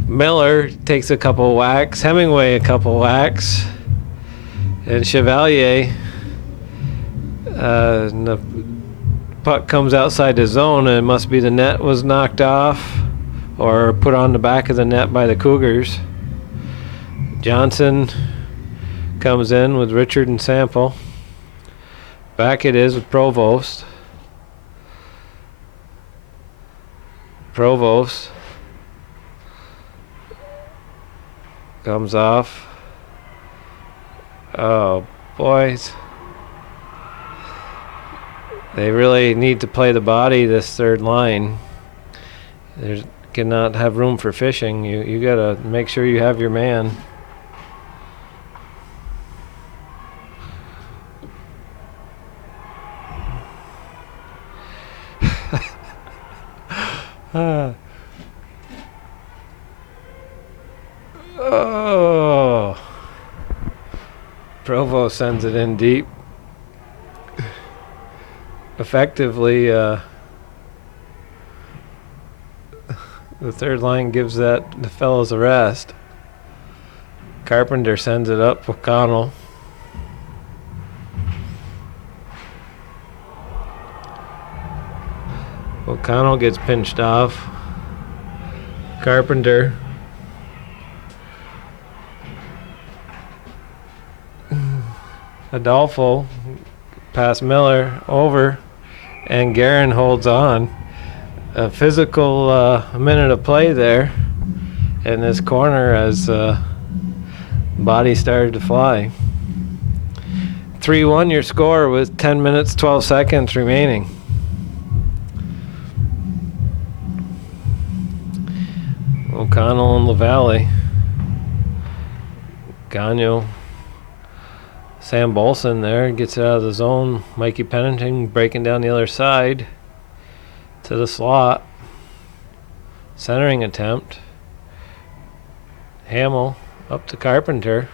Miller takes a couple whacks, Hemingway a couple whacks, and Chevalier, and the puck comes outside the zone, and it must be the net was knocked off or put on the back of the net by the Cougars. Johnson comes in with Richard and Sample. Back it is with Provost. Provost comes off. Oh, boys. They really need to play the body, this third line. There's cannot have room for fishing. You gotta make sure you have your man. Oh. Provo sends it in deep. Effectively, the third line gives the fellows a rest. Carpenter sends it up. O'Connell. O'Connell gets pinched off. Carpenter. Adolfo past Miller over, and Guerin holds on. A physical minute of play there in this corner as body started to fly. 3-1 your score with 10 minutes 12 seconds remaining. O'Connell and LaValle. Gagnon. Sam Bolson there gets it out of the zone. Mikey Pennington breaking down the other side to the slot. Centering attempt. Hamill up to Carpenter.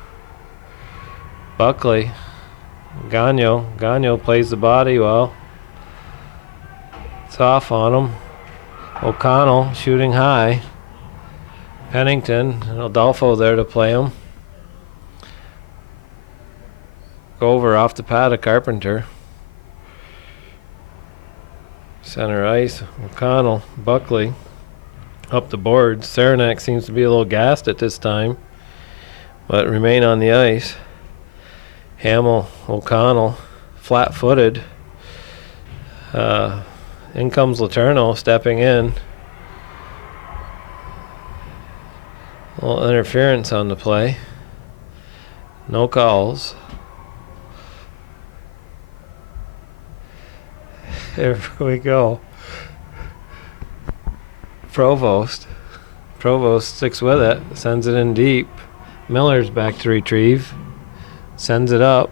Buckley. Gagnon. Gagnon plays the body well. It's off on him. O'Connell shooting high. Pennington and Adolfo there to play him. Over off the pad of Carpenter. Center ice. O'Connell. Buckley. Up the boards. Saranac seems to be a little gassed at this time, but remain on the ice. Hamill. O'Connell. Flat-footed. In comes Letourneau stepping in. A little interference on the play. No calls. Here we go. Provost sticks with it. Sends it in deep. Miller's back to retrieve. Sends it up.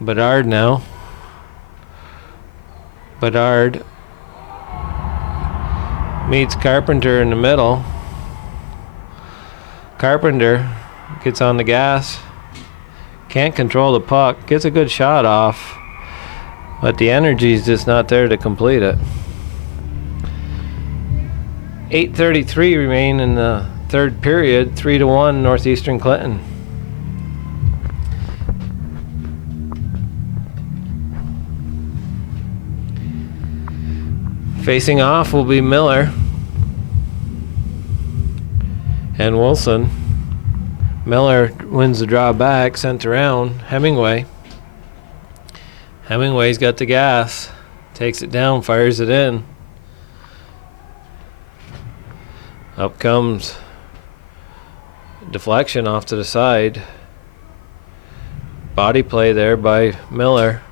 Bedard now. Bedard meets Carpenter in the middle. Carpenter gets on the gas. Can't control the puck. Gets a good shot off. But the energy's just not there to complete it. 8:33 remain in the third period. 3-1 Northeastern Clinton. Facing off will be Miller and Wilson. Miller wins the draw back, sent around. Hemingway's got the gas. Takes it down, fires it in. Up comes deflection off to the side. Body play there by Miller.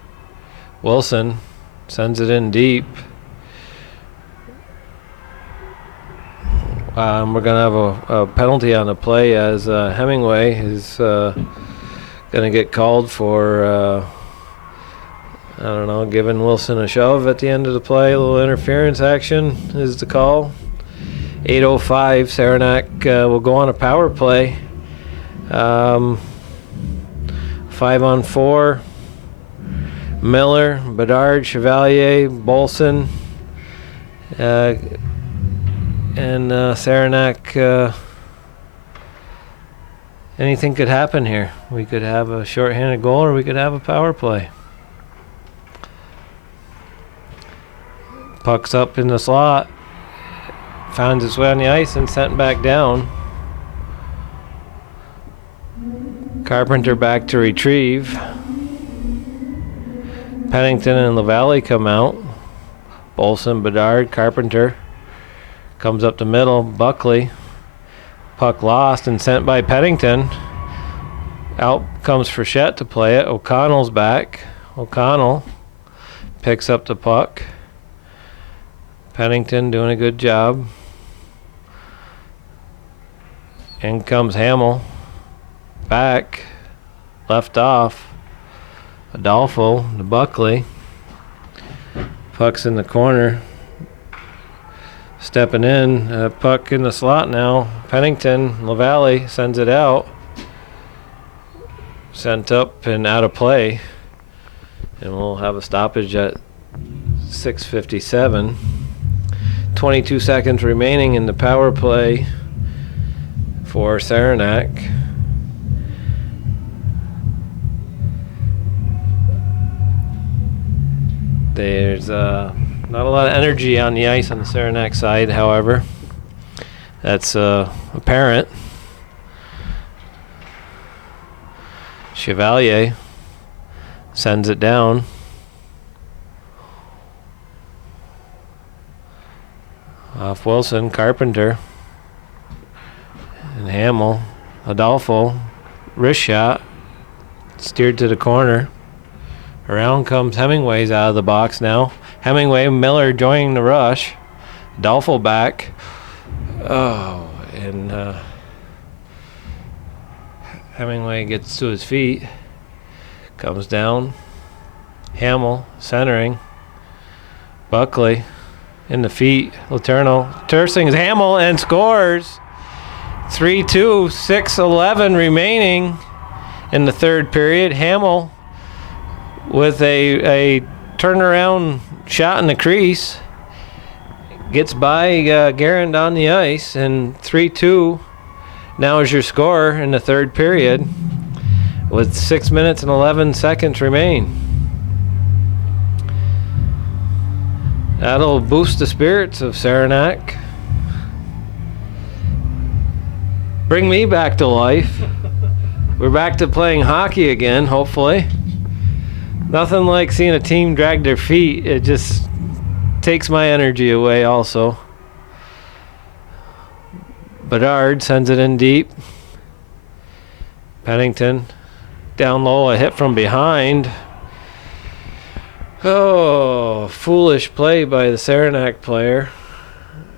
Wilson sends it in deep. We're going to have a penalty on the play as Hemingway is going to get called for, giving Wilson a shove at the end of the play. A little interference action is the call. 8:05, Saranac will go on a power play. 5-on-4. Miller, Bedard, Chevalier, Bolson, and Saranac. Anything could happen here. We could have a shorthanded goal or we could have a power play. Puck's up in the slot. Finds its way on the ice and sent back down. Carpenter back to retrieve. Pennington and LaValle come out. Bolson, Bedard, Carpenter. Comes up the middle, Buckley. Puck lost and sent by Pennington. Out comes Frechette to play it. O'Connell's back. O'Connell picks up the puck. Pennington doing a good job. In comes Hamill. Back. Left off. Adolfo to Buckley. Puck's in the corner. Stepping in. Puck in the slot now. Pennington. LaValle sends it out. Sent up and out of play. And we'll have a stoppage at 6:57. 22 seconds remaining in the power play for Saranac. There's not a lot of energy on the ice on the Saranac side, however. That's apparent. Chevalier sends it down. Off Wilson, Carpenter, and Hamill. Adolfo, wrist shot, steered to the corner. Around comes Hemingway's out of the box now. Hemingway, Miller joining the rush. Adolfo back. Oh, and Hemingway gets to his feet. Comes down. Hamill centering. Buckley in the feet. Letourneau Tersings Hamill and scores. 3-2, 6:11 remaining in the third period. Hamill with a turnaround shot in the crease. Gets by Garand on the ice, and 3-2 now is your score in the third period with 6 minutes and 11 seconds remain. That'll boost the spirits of Saranac. Bring me back to life. We're back to playing hockey again, hopefully. Nothing like seeing a team drag their feet. It just takes my energy away also. Bedard sends it in deep. Pennington down low, a hit from behind. Oh, foolish play by the Saranac player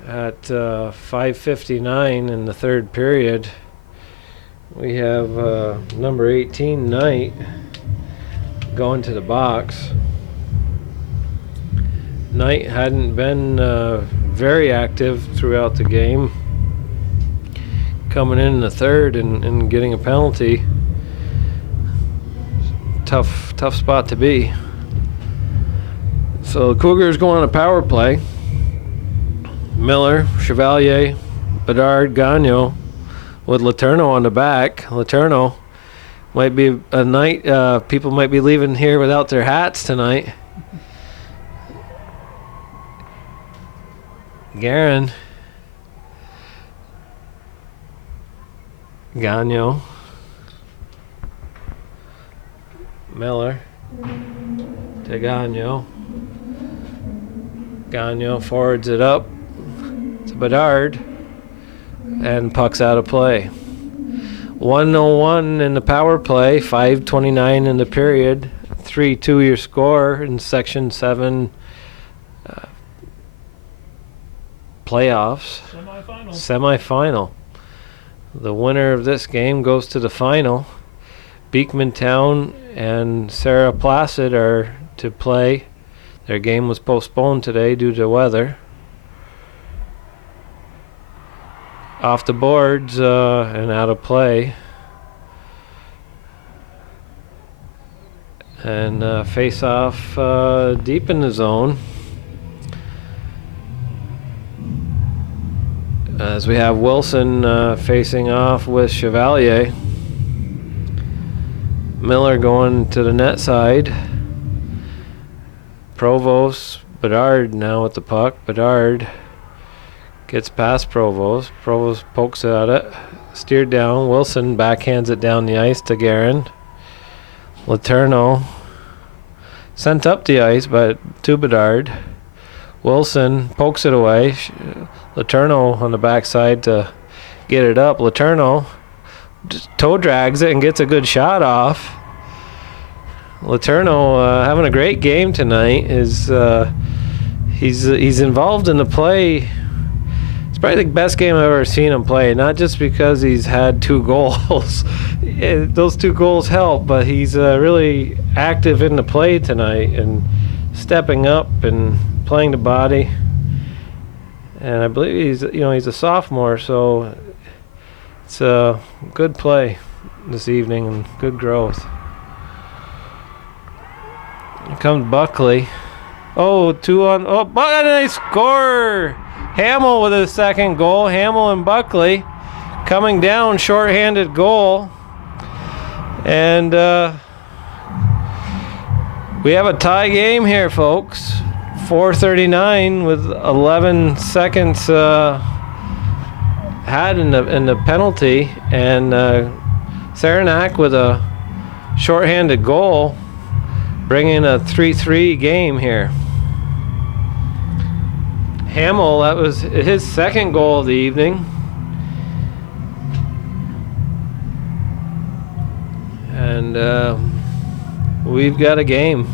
at 5:59 in the third period. We have number 18, Knight, going to the box. Knight hadn't been very active throughout the game. coming in the third and getting a penalty. Tough spot to be. So the Cougars go on a power play. Miller, Chevalier, Bedard, Gagnon with Letourneau on the back. Letourneau might be a night, people might be leaving here without their hats tonight. Guerin, Gagnon, Miller to Gagnon. Gagnon forwards it up to Bedard, and puck's out of play. 1:01 in the power play, 5:29 in the period, 3-2 your score in Section 7 playoffs. Semi-final. The winner of this game goes to the final. Beekmantown and Sarah Placid are to play. Their game was postponed today due to weather. Off the boards and out of play. And face off deep in the zone. As we have Wilson facing off with Chevalier. Miller going to the net side. Provost, Bedard now with the puck. Bedard gets past Provost. Provost pokes at it. Steered down. Wilson backhands it down the ice to Guerin. Letourneau sent up the ice but to Bedard. Wilson pokes it away. Letourneau on the backside to get it up. Letourneau just toe drags it and gets a good shot off. Letourneau having a great game tonight. He's involved in the play. It's probably the best game I've ever seen him play. Not just because he's had 2 goals. Those 2 goals help, but he's really active in the play tonight and stepping up and playing the body. And I believe he's a sophomore, so it's a good play this evening and good growth. Here comes Buckley. Oh, 2 on. Oh, but they score! Hamill with his second goal. Hamill and Buckley coming down, shorthanded goal. And we have a tie game here, folks. 4:39 with 11 seconds had in the penalty, and Saranac with a shorthanded goal, bringing a 3-3 game here. Hamill, that was his second goal of the evening. And we've got a game.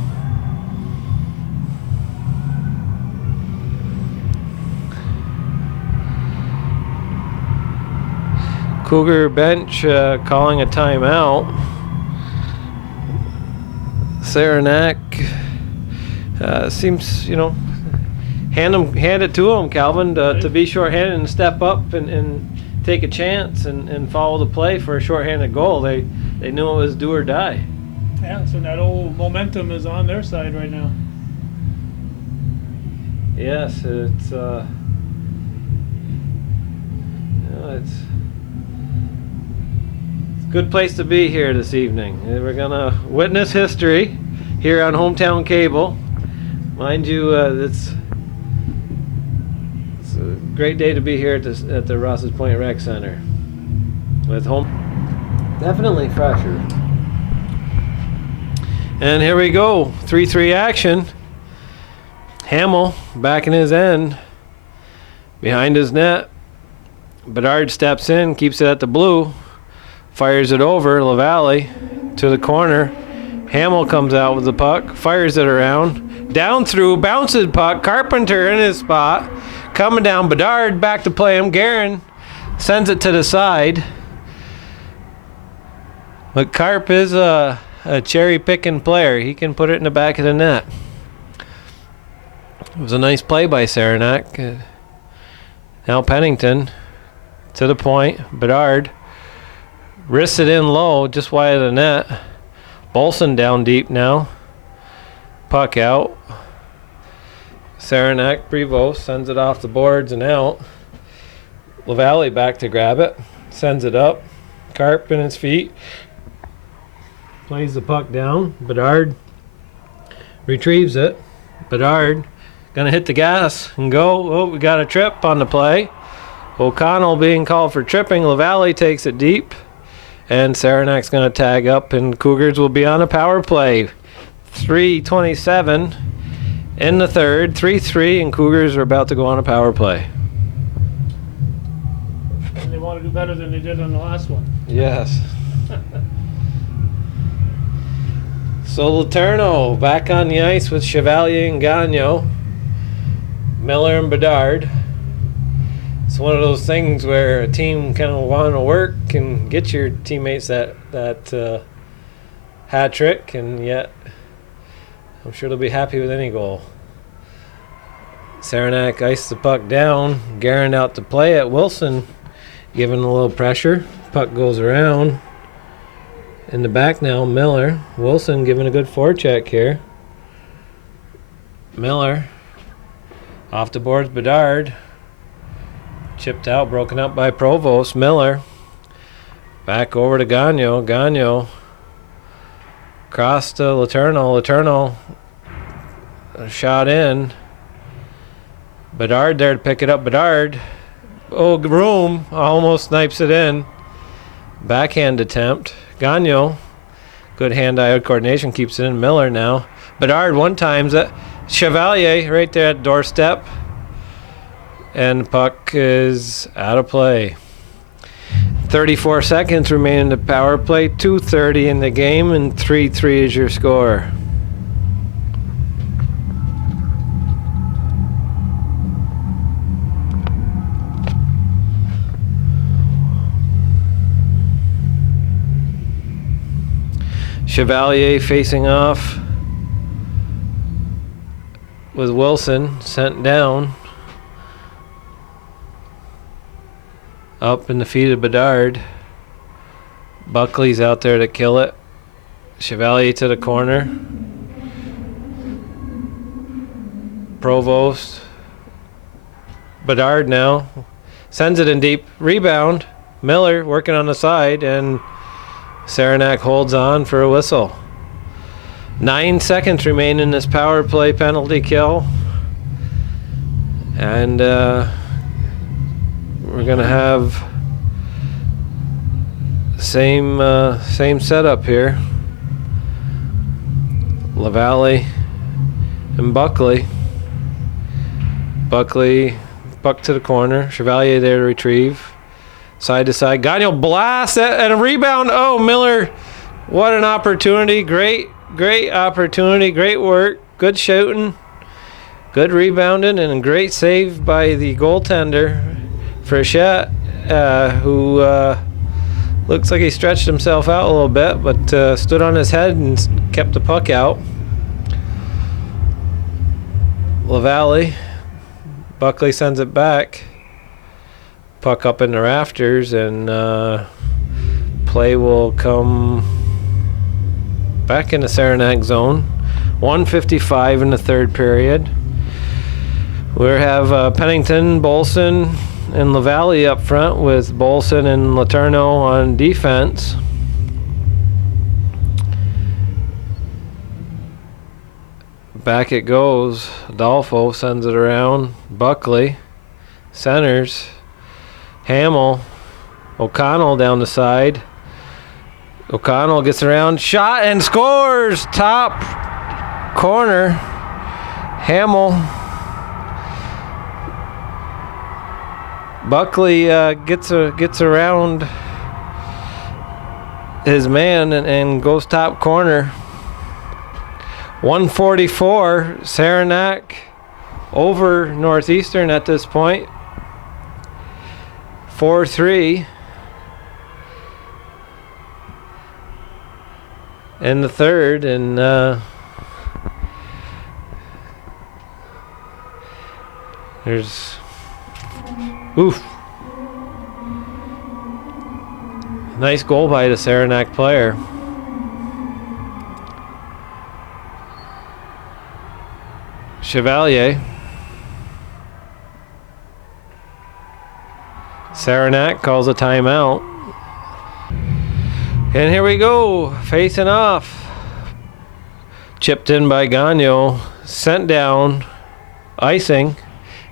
Cougar bench calling a timeout. Saranac seems, hand it to him, Calvin, to be shorthanded and step up and take a chance and follow the play for a shorthanded goal. They knew it was do or die. Yeah, so that old momentum is on their side right now. Yes, it's a good place to be here this evening. We're gonna witness history here on Hometown Cable. Mind you, it's a great day to be here at the Ross's Point Rec Center. With home, definitely fresher. And here we go, 3-3 action. Hamill back in his end, behind his net. Bedard steps in, keeps it at the blue. Fires it over LaValle to the corner. Hamill comes out with the puck, fires it around, down through, bounces puck. Carpenter in his spot, coming down. Bedard back to play him. Guerin sends it to the side. But Carp is a cherry picking player. He can put it in the back of the net. It was a nice play by Saranac. Now Pennington to the point. Bedard wrists it in low, just wide of the net. Bolson down deep now. Puck out. Saranac, Prevost sends it off the boards and out. LaValle back to grab it. Sends it up. Carp in his feet. Plays the puck down. Bedard retrieves it. Bedard gonna hit the gas and go. Oh, we got a trip on the play. O'Connell being called for tripping. LaValle takes it deep. And Saranac's gonna tag up, and Cougars will be on a power play. 3:27 in the third. 3-3, and Cougars are about to go on a power play. And they want to do better than they did on the last one. Yes. So Letourneau back on the ice with Chevalier and Gagnon. Miller and Bedard. It's one of those things where a team kind of want to work and get your teammates that hat trick, and yet I'm sure they'll be happy with any goal. Saranac iced the puck down. Guerin out to play it. Wilson giving a little pressure. Puck goes around. In the back now, Miller. Wilson giving a good forecheck here. Miller. Off the boards, Bedard. Chipped out, broken up by Provost. Miller. Back over to Gagnon. Gagnon. Cross to Letourneau. Letourneau. Shot in. Bedard there to pick it up. Bedard. Oh, room. Almost snipes it in. Backhand attempt. Gagnon. Good hand-eye coordination. Keeps it in. Miller now. Bedard one times it. Chevalier right there at doorstep. And the puck is out of play. 34 seconds remain in the power play. 2:30 in the game, and 3-3 is your score. Chevalier facing off with Wilson, sent down. Up in the feet of Bedard. Buckley's out there to kill it. Chevalier to the corner. Provost. Bedard now. Sends it in deep. Rebound. Miller working on the side, and Saranac holds on for a whistle. 9 seconds remain in this power play penalty kill. And we're gonna have same setup here. LaValle and Buckley. Buckley, puck to the corner. Chevalier there to retrieve. Side to side. Gagnon blasts it and a rebound. Oh, Miller, what an opportunity. Great opportunity. Great work. Good shooting. Good rebounding, and a great save by the goaltender, Frechette, who looks like he stretched himself out a little bit, but stood on his head and kept the puck out. LaValle. Buckley sends it back. Puck up in the rafters, and play will come back in the Saranac zone. 1:55 in the third period. We have Pennington, Bolson, and LaValle up front, with Bolson and Letourneau on defense. Back it goes. Adolfo sends it around. Buckley centers. Hamill. O'Connell down the side. O'Connell gets around, shot, and scores! Top corner. Hamill. Buckley gets around his man and goes top corner. 144, Saranac over Northeastern at this point. 4-3 in the third, and there's Nice goal by the Saranac player. Chevalier. Saranac calls a timeout. And here we go, facing off. Chipped in by Gagnon, sent down, icing,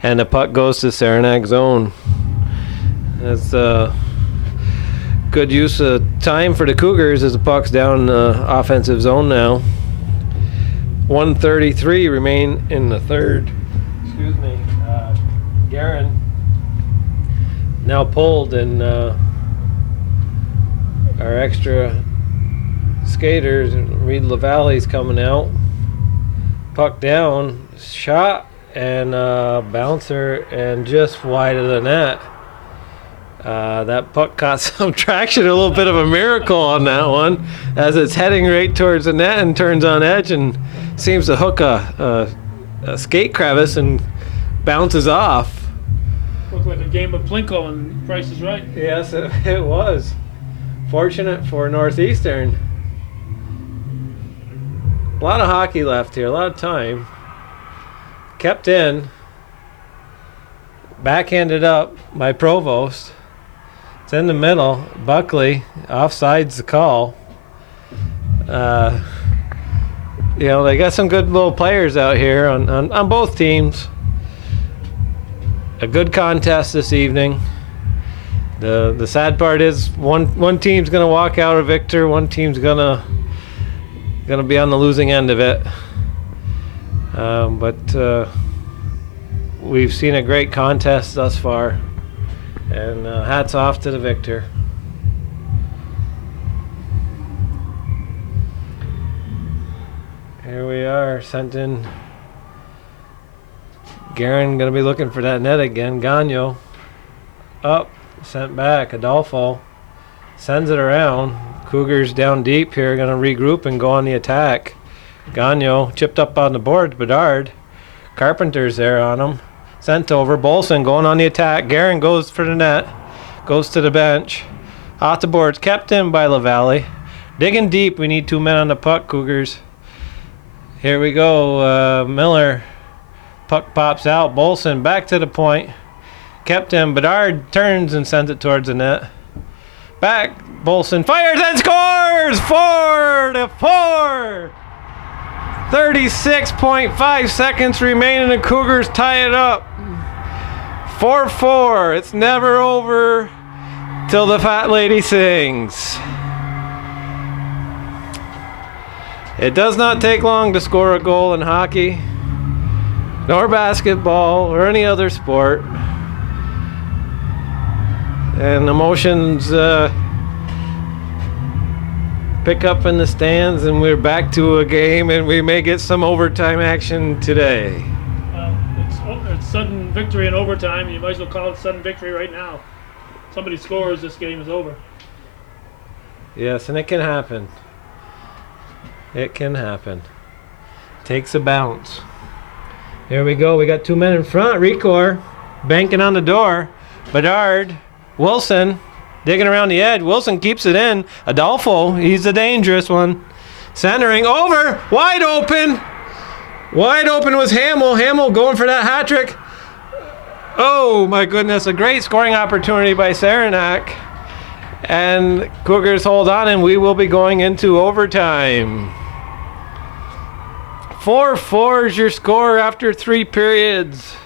and the puck goes to Saranac zone. That's good use of time for the Cougars as the puck's down in the offensive zone now. 1:33 remain in the third. Excuse me. Guerin now pulled, and our extra skaters, Reed LaValle's coming out. Puck down, shot, and bouncer, and just wide of the net. That puck caught some traction, a little bit of a miracle on that one, as it's heading right towards the net and turns on edge and seems to hook a skate crevice and bounces off. Looked like a game of Plinko and Price is Right. Yes, it was. Fortunate for Northeastern. A lot of hockey left here, a lot of time. Kept in. Backhanded up by Provost. It's in the middle. Buckley, offside's the call. You know, they got some good little players out here on both teams. A good contest this evening. The sad part is one team's gonna walk out a victor, one team's gonna be on the losing end of it. But we've seen a great contest thus far, and hats off to the victor. Here we are, sent in. Guerin gonna be looking for that net again. Gagnon up, sent back. Adolfo sends it around. Cougars down deep here, gonna regroup and go on the attack. Gagnon chipped up on the board. Bedard, Carpenter's there on him. Sent over. Bolson going on the attack. Guerin goes for the net. Goes to the bench. Off the boards. Kept in by LaValle. Digging deep. We need 2 men on the puck, Cougars. Here we go. Miller. Puck pops out. Bolson back to the point. Kept in. Bedard turns and sends it towards the net. Back. Bolson fires and scores! 4-4! 36.5 seconds remaining. The Cougars tie it up. 4-4. It's never over till the fat lady sings. It does not take long to score a goal in hockey, nor basketball, or any other sport. And emotions pick up in the stands, and we're back to a game, and we may get some overtime action today. It's sudden victory in overtime. You might as well call it sudden victory right now. Somebody scores, this game is over. Yes, and it can happen. It can happen. Takes a bounce. Here we go. We got 2 men in front. Recor banking on the door. Bedard. Wilson digging around the edge. Wilson keeps it in. Adolfo, he's the dangerous one. Centering over. Wide open. Wide open was Hamill. Hamill going for that hat trick. Oh my goodness. A great scoring opportunity by Saranac. And Cougars hold on, and we will be going into overtime. 4-4 is your score after 3 periods.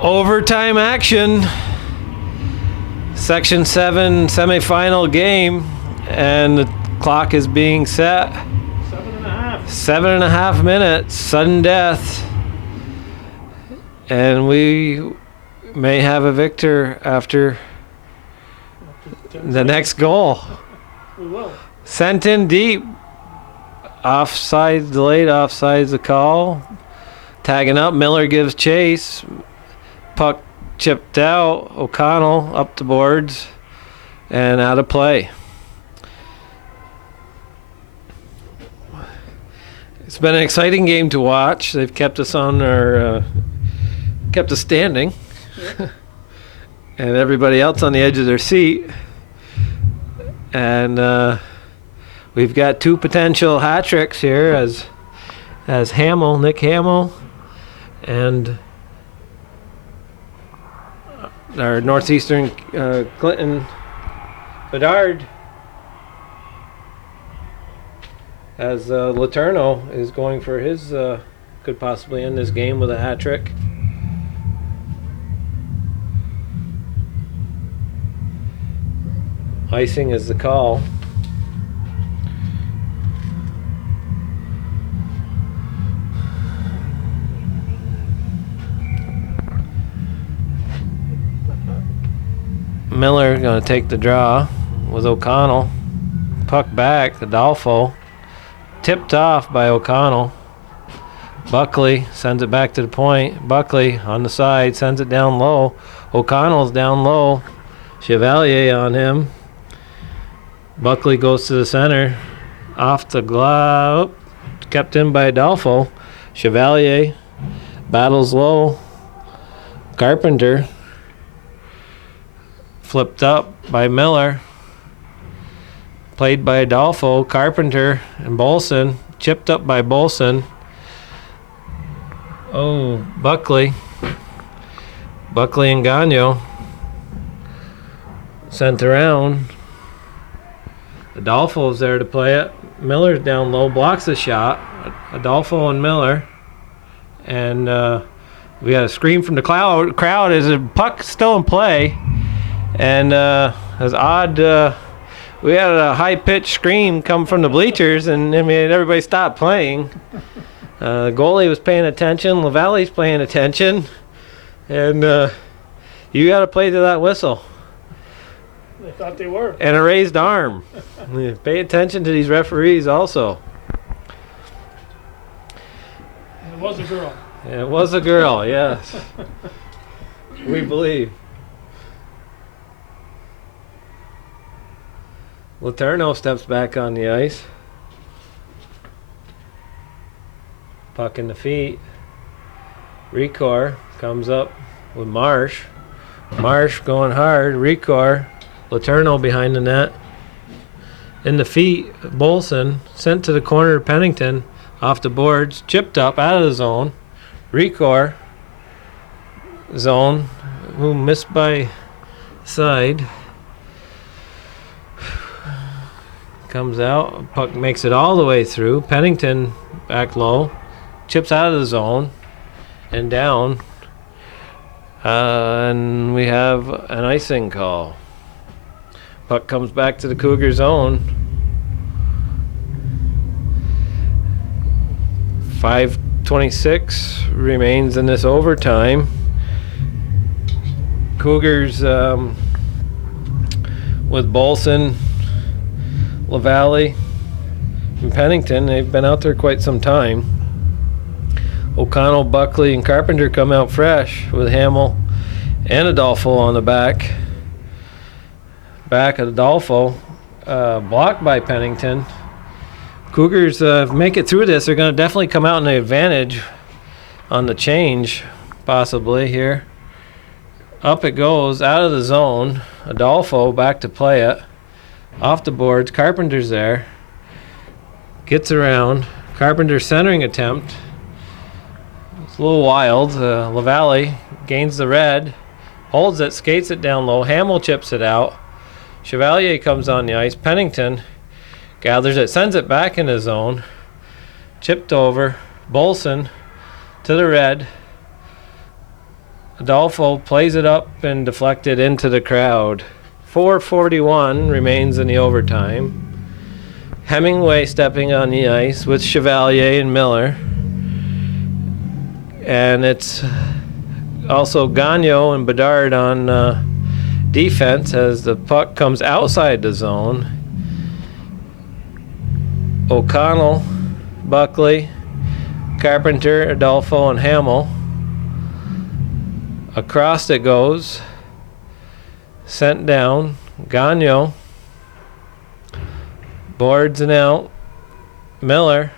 Overtime action. Section 7 semifinal game, and the clock is being set. 7.5 minutes, sudden death. And we may have a victor after the next goal. We will. Sent in deep. Offside, delayed offside's the call. Tagging up, Miller gives chase. Puck chipped out. O'Connell up the boards and out of play. It's been an exciting game to watch. They've kept us on our kept us standing. and everybody else on the edge of their seat. And we've got two potential hat tricks here as Nick Hamill, and our Northeastern Clinton Bedard, as Letourneau is going for his could possibly end this game with a hat trick. Icing is the call. Miller going to take the draw with O'Connell. Puck back, Adolfo. Tipped off by O'Connell. Buckley sends it back to the point. Buckley on the side sends it down low. O'Connell's down low. Chevalier on him. Buckley goes to the center. Off the glove. Kept in by Adolfo. Chevalier battles low. Carpenter flipped up by Miller. Played by Adolfo. Carpenter and Bolson. Chipped up by Bolson. Oh, Buckley. Buckley and Gagnon. Sent around. Adolfo's there to play it. Miller's down low, blocks the shot. Adolfo and Miller. And we got a scream from the crowd as a puck still in play. And as odd, we had a high-pitched scream come from the bleachers, and I mean everybody stopped playing. The goalie was paying attention. LaValle's paying attention. And you got to play to that whistle. They thought they were. And a raised arm. Pay attention to these referees also. It was a girl. It was a girl, yes. We believe. Letourneau steps back on the ice. Puck in the feet. Recor comes up with Marsh. Marsh going hard. Recor. Letourneau behind the net. In the feet, Bolson sent to the corner of Pennington. Off the boards. Chipped up out of the zone. Recor. Zone. Who missed by side. Comes out. Puck makes it all the way through. Pennington back low. Chips out of the zone. And down. And we have an icing call. Puck comes back to the Cougar zone. 5:26 remains in this overtime. Cougars with Bolson, LaValle, and Pennington. They've been out there quite some time. O'Connell, Buckley, and Carpenter come out fresh with Hamill and Adolfo on the back. Back at Adolfo, blocked by Pennington. Cougars make it through this. They're going to definitely come out in the advantage on the change, possibly here. Up it goes, out of the zone. Adolfo back to play it. Off the boards, Carpenter's there. Gets around. Carpenter centering attempt. It's a little wild. LaValle gains the red. Holds it, skates it down low. Hamill chips it out. Chevalier comes on the ice. Pennington gathers it, sends it back in his zone. Chipped over. Bolson to the red. Adolfo plays it up and deflected into the crowd. 4:41 remains in the overtime. Hemingway stepping on the ice with Chevalier and Miller. And it's also Gagnon and Bedard on defense as the puck comes outside the zone. O'Connell, Buckley, Carpenter, Adolfo, and Hamill. Across it goes. Sent down. Gagnon. Boards and out. Miller.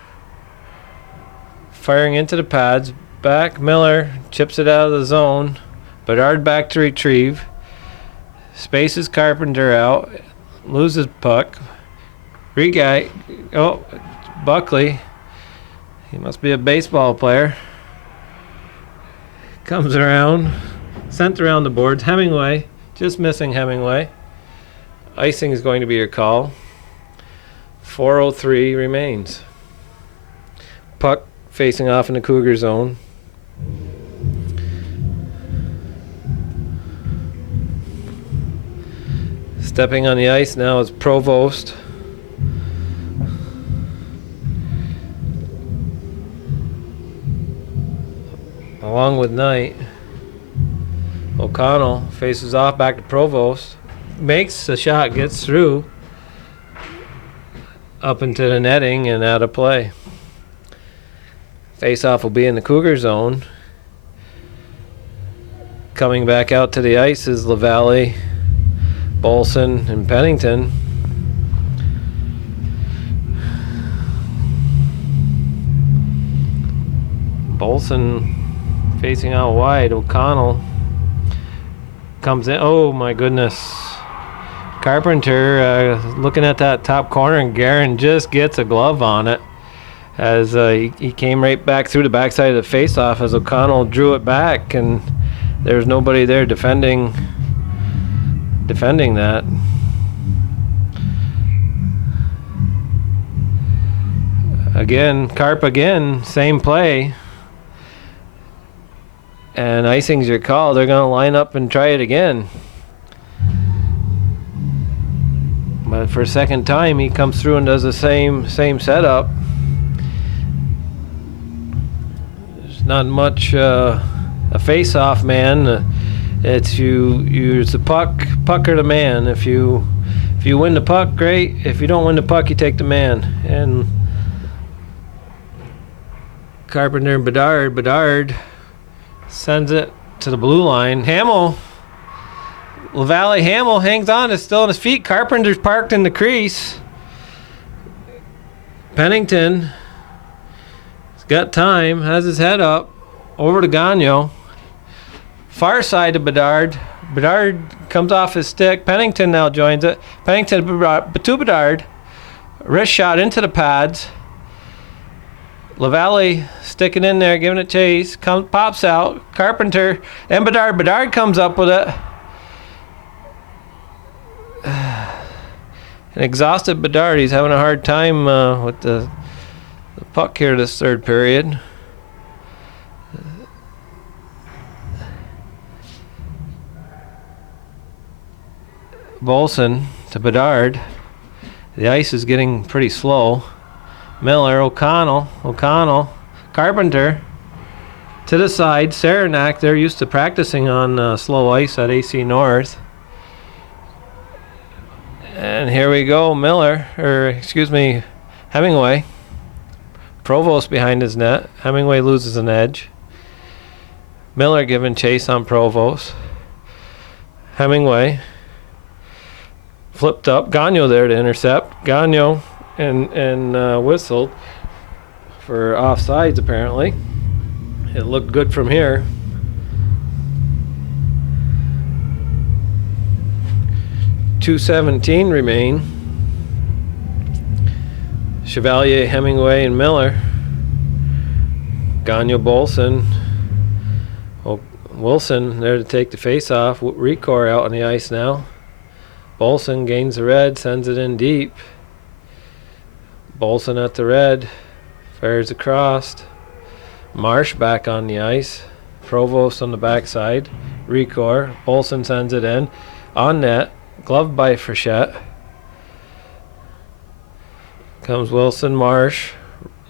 Firing into the pads. Back. Miller chips it out of the zone. Bedard back to retrieve. Spaces Carpenter out. Loses puck. Re-guy. Oh, Buckley. He must be a baseball player. Comes around. Sent around the boards. Hemingway. Just missing Hemingway. Icing is going to be your call. 4:03 remains. Puck facing off in the Cougar zone. Stepping on the ice now is Provost. Along with Knight. O'Connell faces off back to Provost. Makes the shot, gets through. Up into the netting and out of play. Face-off will be in the Cougar zone. Coming back out to the ice is LaValle, Bolson, and Pennington. Bolson facing out wide. O'Connell comes in. Oh my goodness. Carpenter looking at that top corner, and Guerin just gets a glove on it as he came right back through the backside of the face-off as O'Connell drew it back, and there's nobody there defending that. Again, Carp again, same play. And icing's your call. They're going to line up and try it again. But for a second time, he comes through and does the same setup. There's not much a face-off, man. It's it's the puck or the man. If you win the puck, great. If you don't win the puck, you take the man. And Carpenter and Bedard sends it to the blue line. LaValle Hamill hangs on, is still on his feet. Carpenter's parked in the crease. Pennington has got time, has his head up, over to Gagnon. Far side to Bedard. Bedard comes off his stick. Pennington now joins it. Pennington to Bedard. Wrist shot into the pads. LaValle sticking in there, giving it chase. Pops out. Carpenter and Bedard. Bedard comes up with it. An exhausted Bedard. He's having a hard time with the puck here this third period. Bolson to Bedard. The ice is getting pretty slow. Miller, O'Connell, Carpenter to the side. Saranac, they're used to practicing on slow ice at AC North. And here we go, Hemingway. Provost behind his net. Hemingway loses an edge. Miller giving chase on Provost. Hemingway flipped up. Gagnon there to intercept. Gagnon and whistled for offsides apparently. It looked good from here. .217 remain. Chevalier, Hemingway, and Miller. Gagnon, Bolson. Wilson there to take the face off. Recor out on the ice now. Bolson gains the red, sends it in deep. Bolson at the red. Fires across. Marsh back on the ice. Provost on the backside. Recor. Bolson sends it in. On net. Gloved by Frechette. Comes Wilson, Marsh.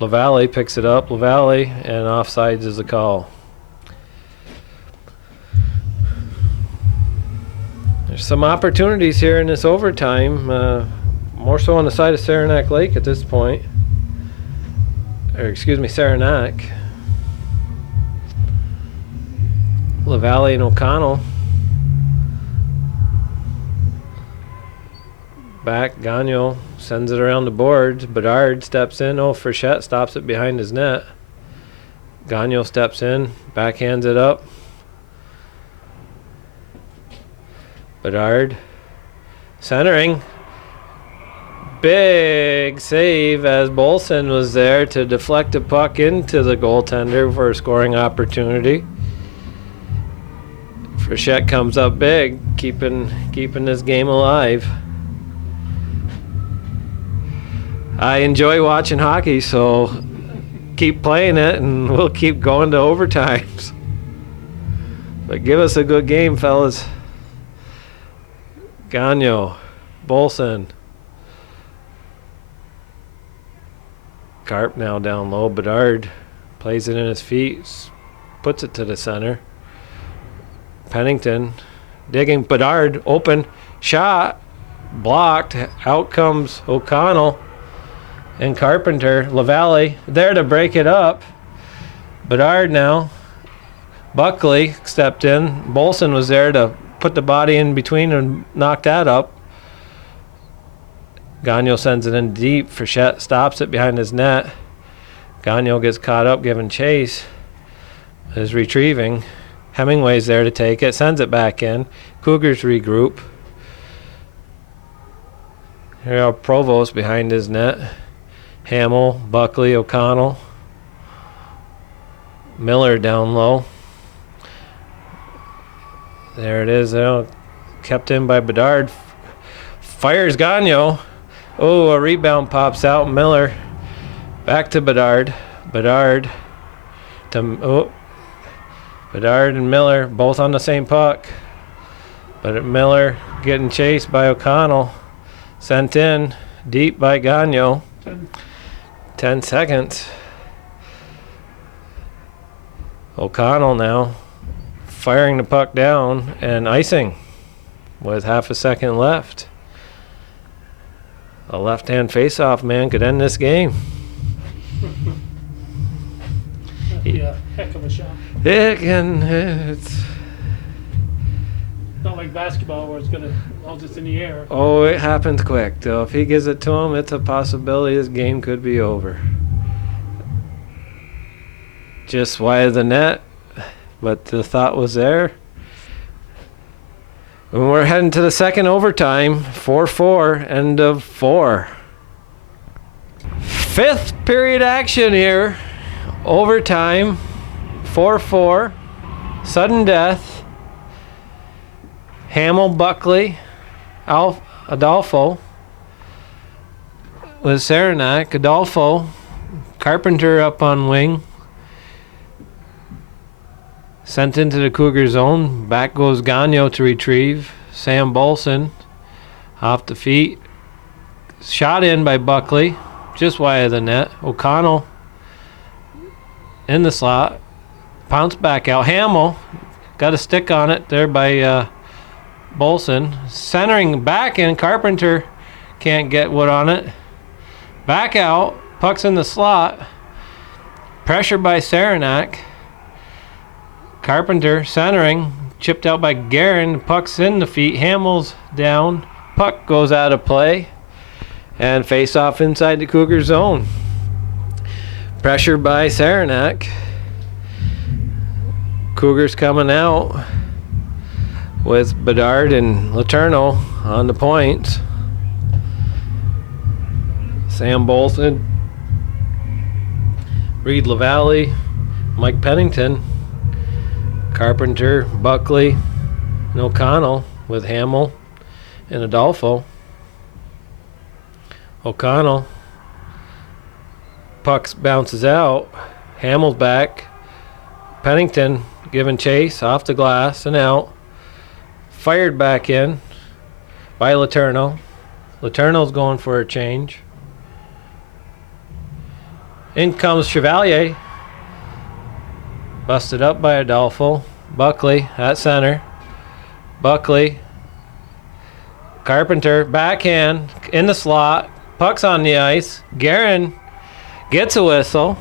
LaValle picks it up. LaValle, and offsides is the call. There's some opportunities here in this overtime. More so on the side of Saranac Lake at this point. Saranac. LaValle and O'Connell. Back, Gagnon sends it around the boards. Bedard steps in. Frechette stops it behind his net. Gagnon steps in, backhands it up. Bedard centering. Big save as Bolson was there to deflect a puck into the goaltender for a scoring opportunity. Frechette comes up big, keeping this game alive. I enjoy watching hockey, so keep playing it and we'll keep going to overtimes. But give us a good game, fellas. Gagnon, Bolson. Carp now down low. Bedard plays it in his feet, puts it to the center. Pennington digging. Bedard open shot blocked. Out comes O'Connell and Carpenter. LaValle there to break it up. Bedard now. Buckley stepped in. Bolson was there to put the body in between and knock that up. Gagnon sends it in deep. Frechette stops it behind his net. Gagnon gets caught up giving chase. Is retrieving. Hemingway's there to take it. Sends it back in. Cougars regroup. Here are Provost behind his net. Hamill, Buckley, O'Connell. Miller down low. There it is. Kept in by Bedard. Fires Gagnon. Oh, a rebound pops out. Miller back to Bedard. Bedard and Miller both on the same puck. But Miller getting chased by O'Connell. Sent in deep by Gagnon. 10 seconds. O'Connell now firing the puck down and icing with half a second left. A left-hand face-off man could end this game. That'd be a heck of a shot. It's Not like basketball where it's gonna all just in the air. oh, it happens quick. Though if he gives it to him, it's a possibility this game could be over. Just wide of the net, but the thought was there. And we're heading to the second overtime, 4-4, end of 4. Fifth period action here, overtime, 4-4, sudden death. Hamill, Buckley, Adolfo with Saranac, Adolfo, Carpenter up on wing. Sent into the Cougar zone. Back goes Gagnon to retrieve. Sam Bolson off the feet. Shot in by Buckley. Just wide of the net. O'Connell in the slot. Pounce back out. Hamill got a stick on it there by Bolson. Centering back in. Carpenter can't get wood on it. Back out. Puck's in the slot. Pressure by Saranac. Carpenter centering, chipped out by Guerin. Puck's in the feet. Hamill's down. Puck goes out of play. And face off inside the Cougar zone. Pressure by Saranac. Cougars coming out with Bedard and Letourneau on the point. Sam Bolson, Reed LaValle, Mike Pennington, Carpenter, Buckley, and O'Connell with Hamill and Adolfo. O'Connell. Puck bounces out. Hamill's back. Pennington giving chase off the glass and out. Fired back in by Letourneau. Letourneau's going for a change. In comes Chevalier. Busted up by Adolfo. Buckley at center. Buckley. Carpenter backhand in the slot. Puck's on the ice. Guerin gets a whistle.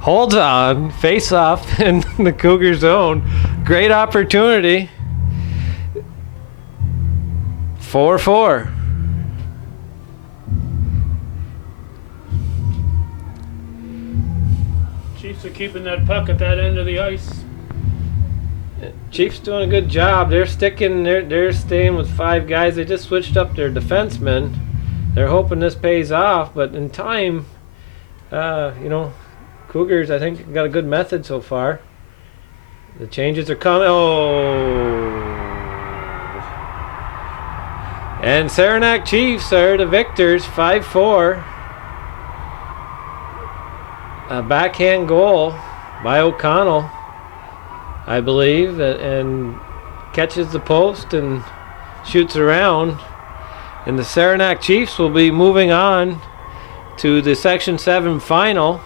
Holds on. Face off in the Cougar zone. Great opportunity. 4-4. Chiefs are keeping that puck at that end of the ice. Chiefs doing a good job. They're sticking. They're staying with 5 guys. They just switched up their defensemen. They're hoping this pays off, but in time, Cougars, I think, got a good method so far. The changes are coming. Oh. And Saranac Chiefs are the victors, 5-4. A backhand goal by O'Connell, I believe, and catches the post and shoots around. And the Saranac Chiefs will be moving on to the Section 7 final.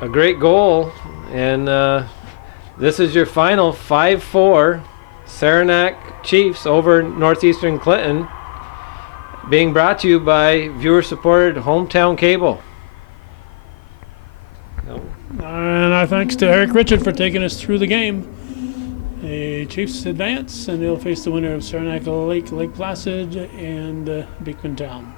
A great goal, and this is your final 5-4 Saranac Chiefs over Northeastern Clinton, being brought to you by viewer-supported Hometown Cable. And our thanks to Eric Richard for taking us through the game. The Chiefs advance, and they'll face the winner of Saranac Lake, Lake Placid, and Beekman Town.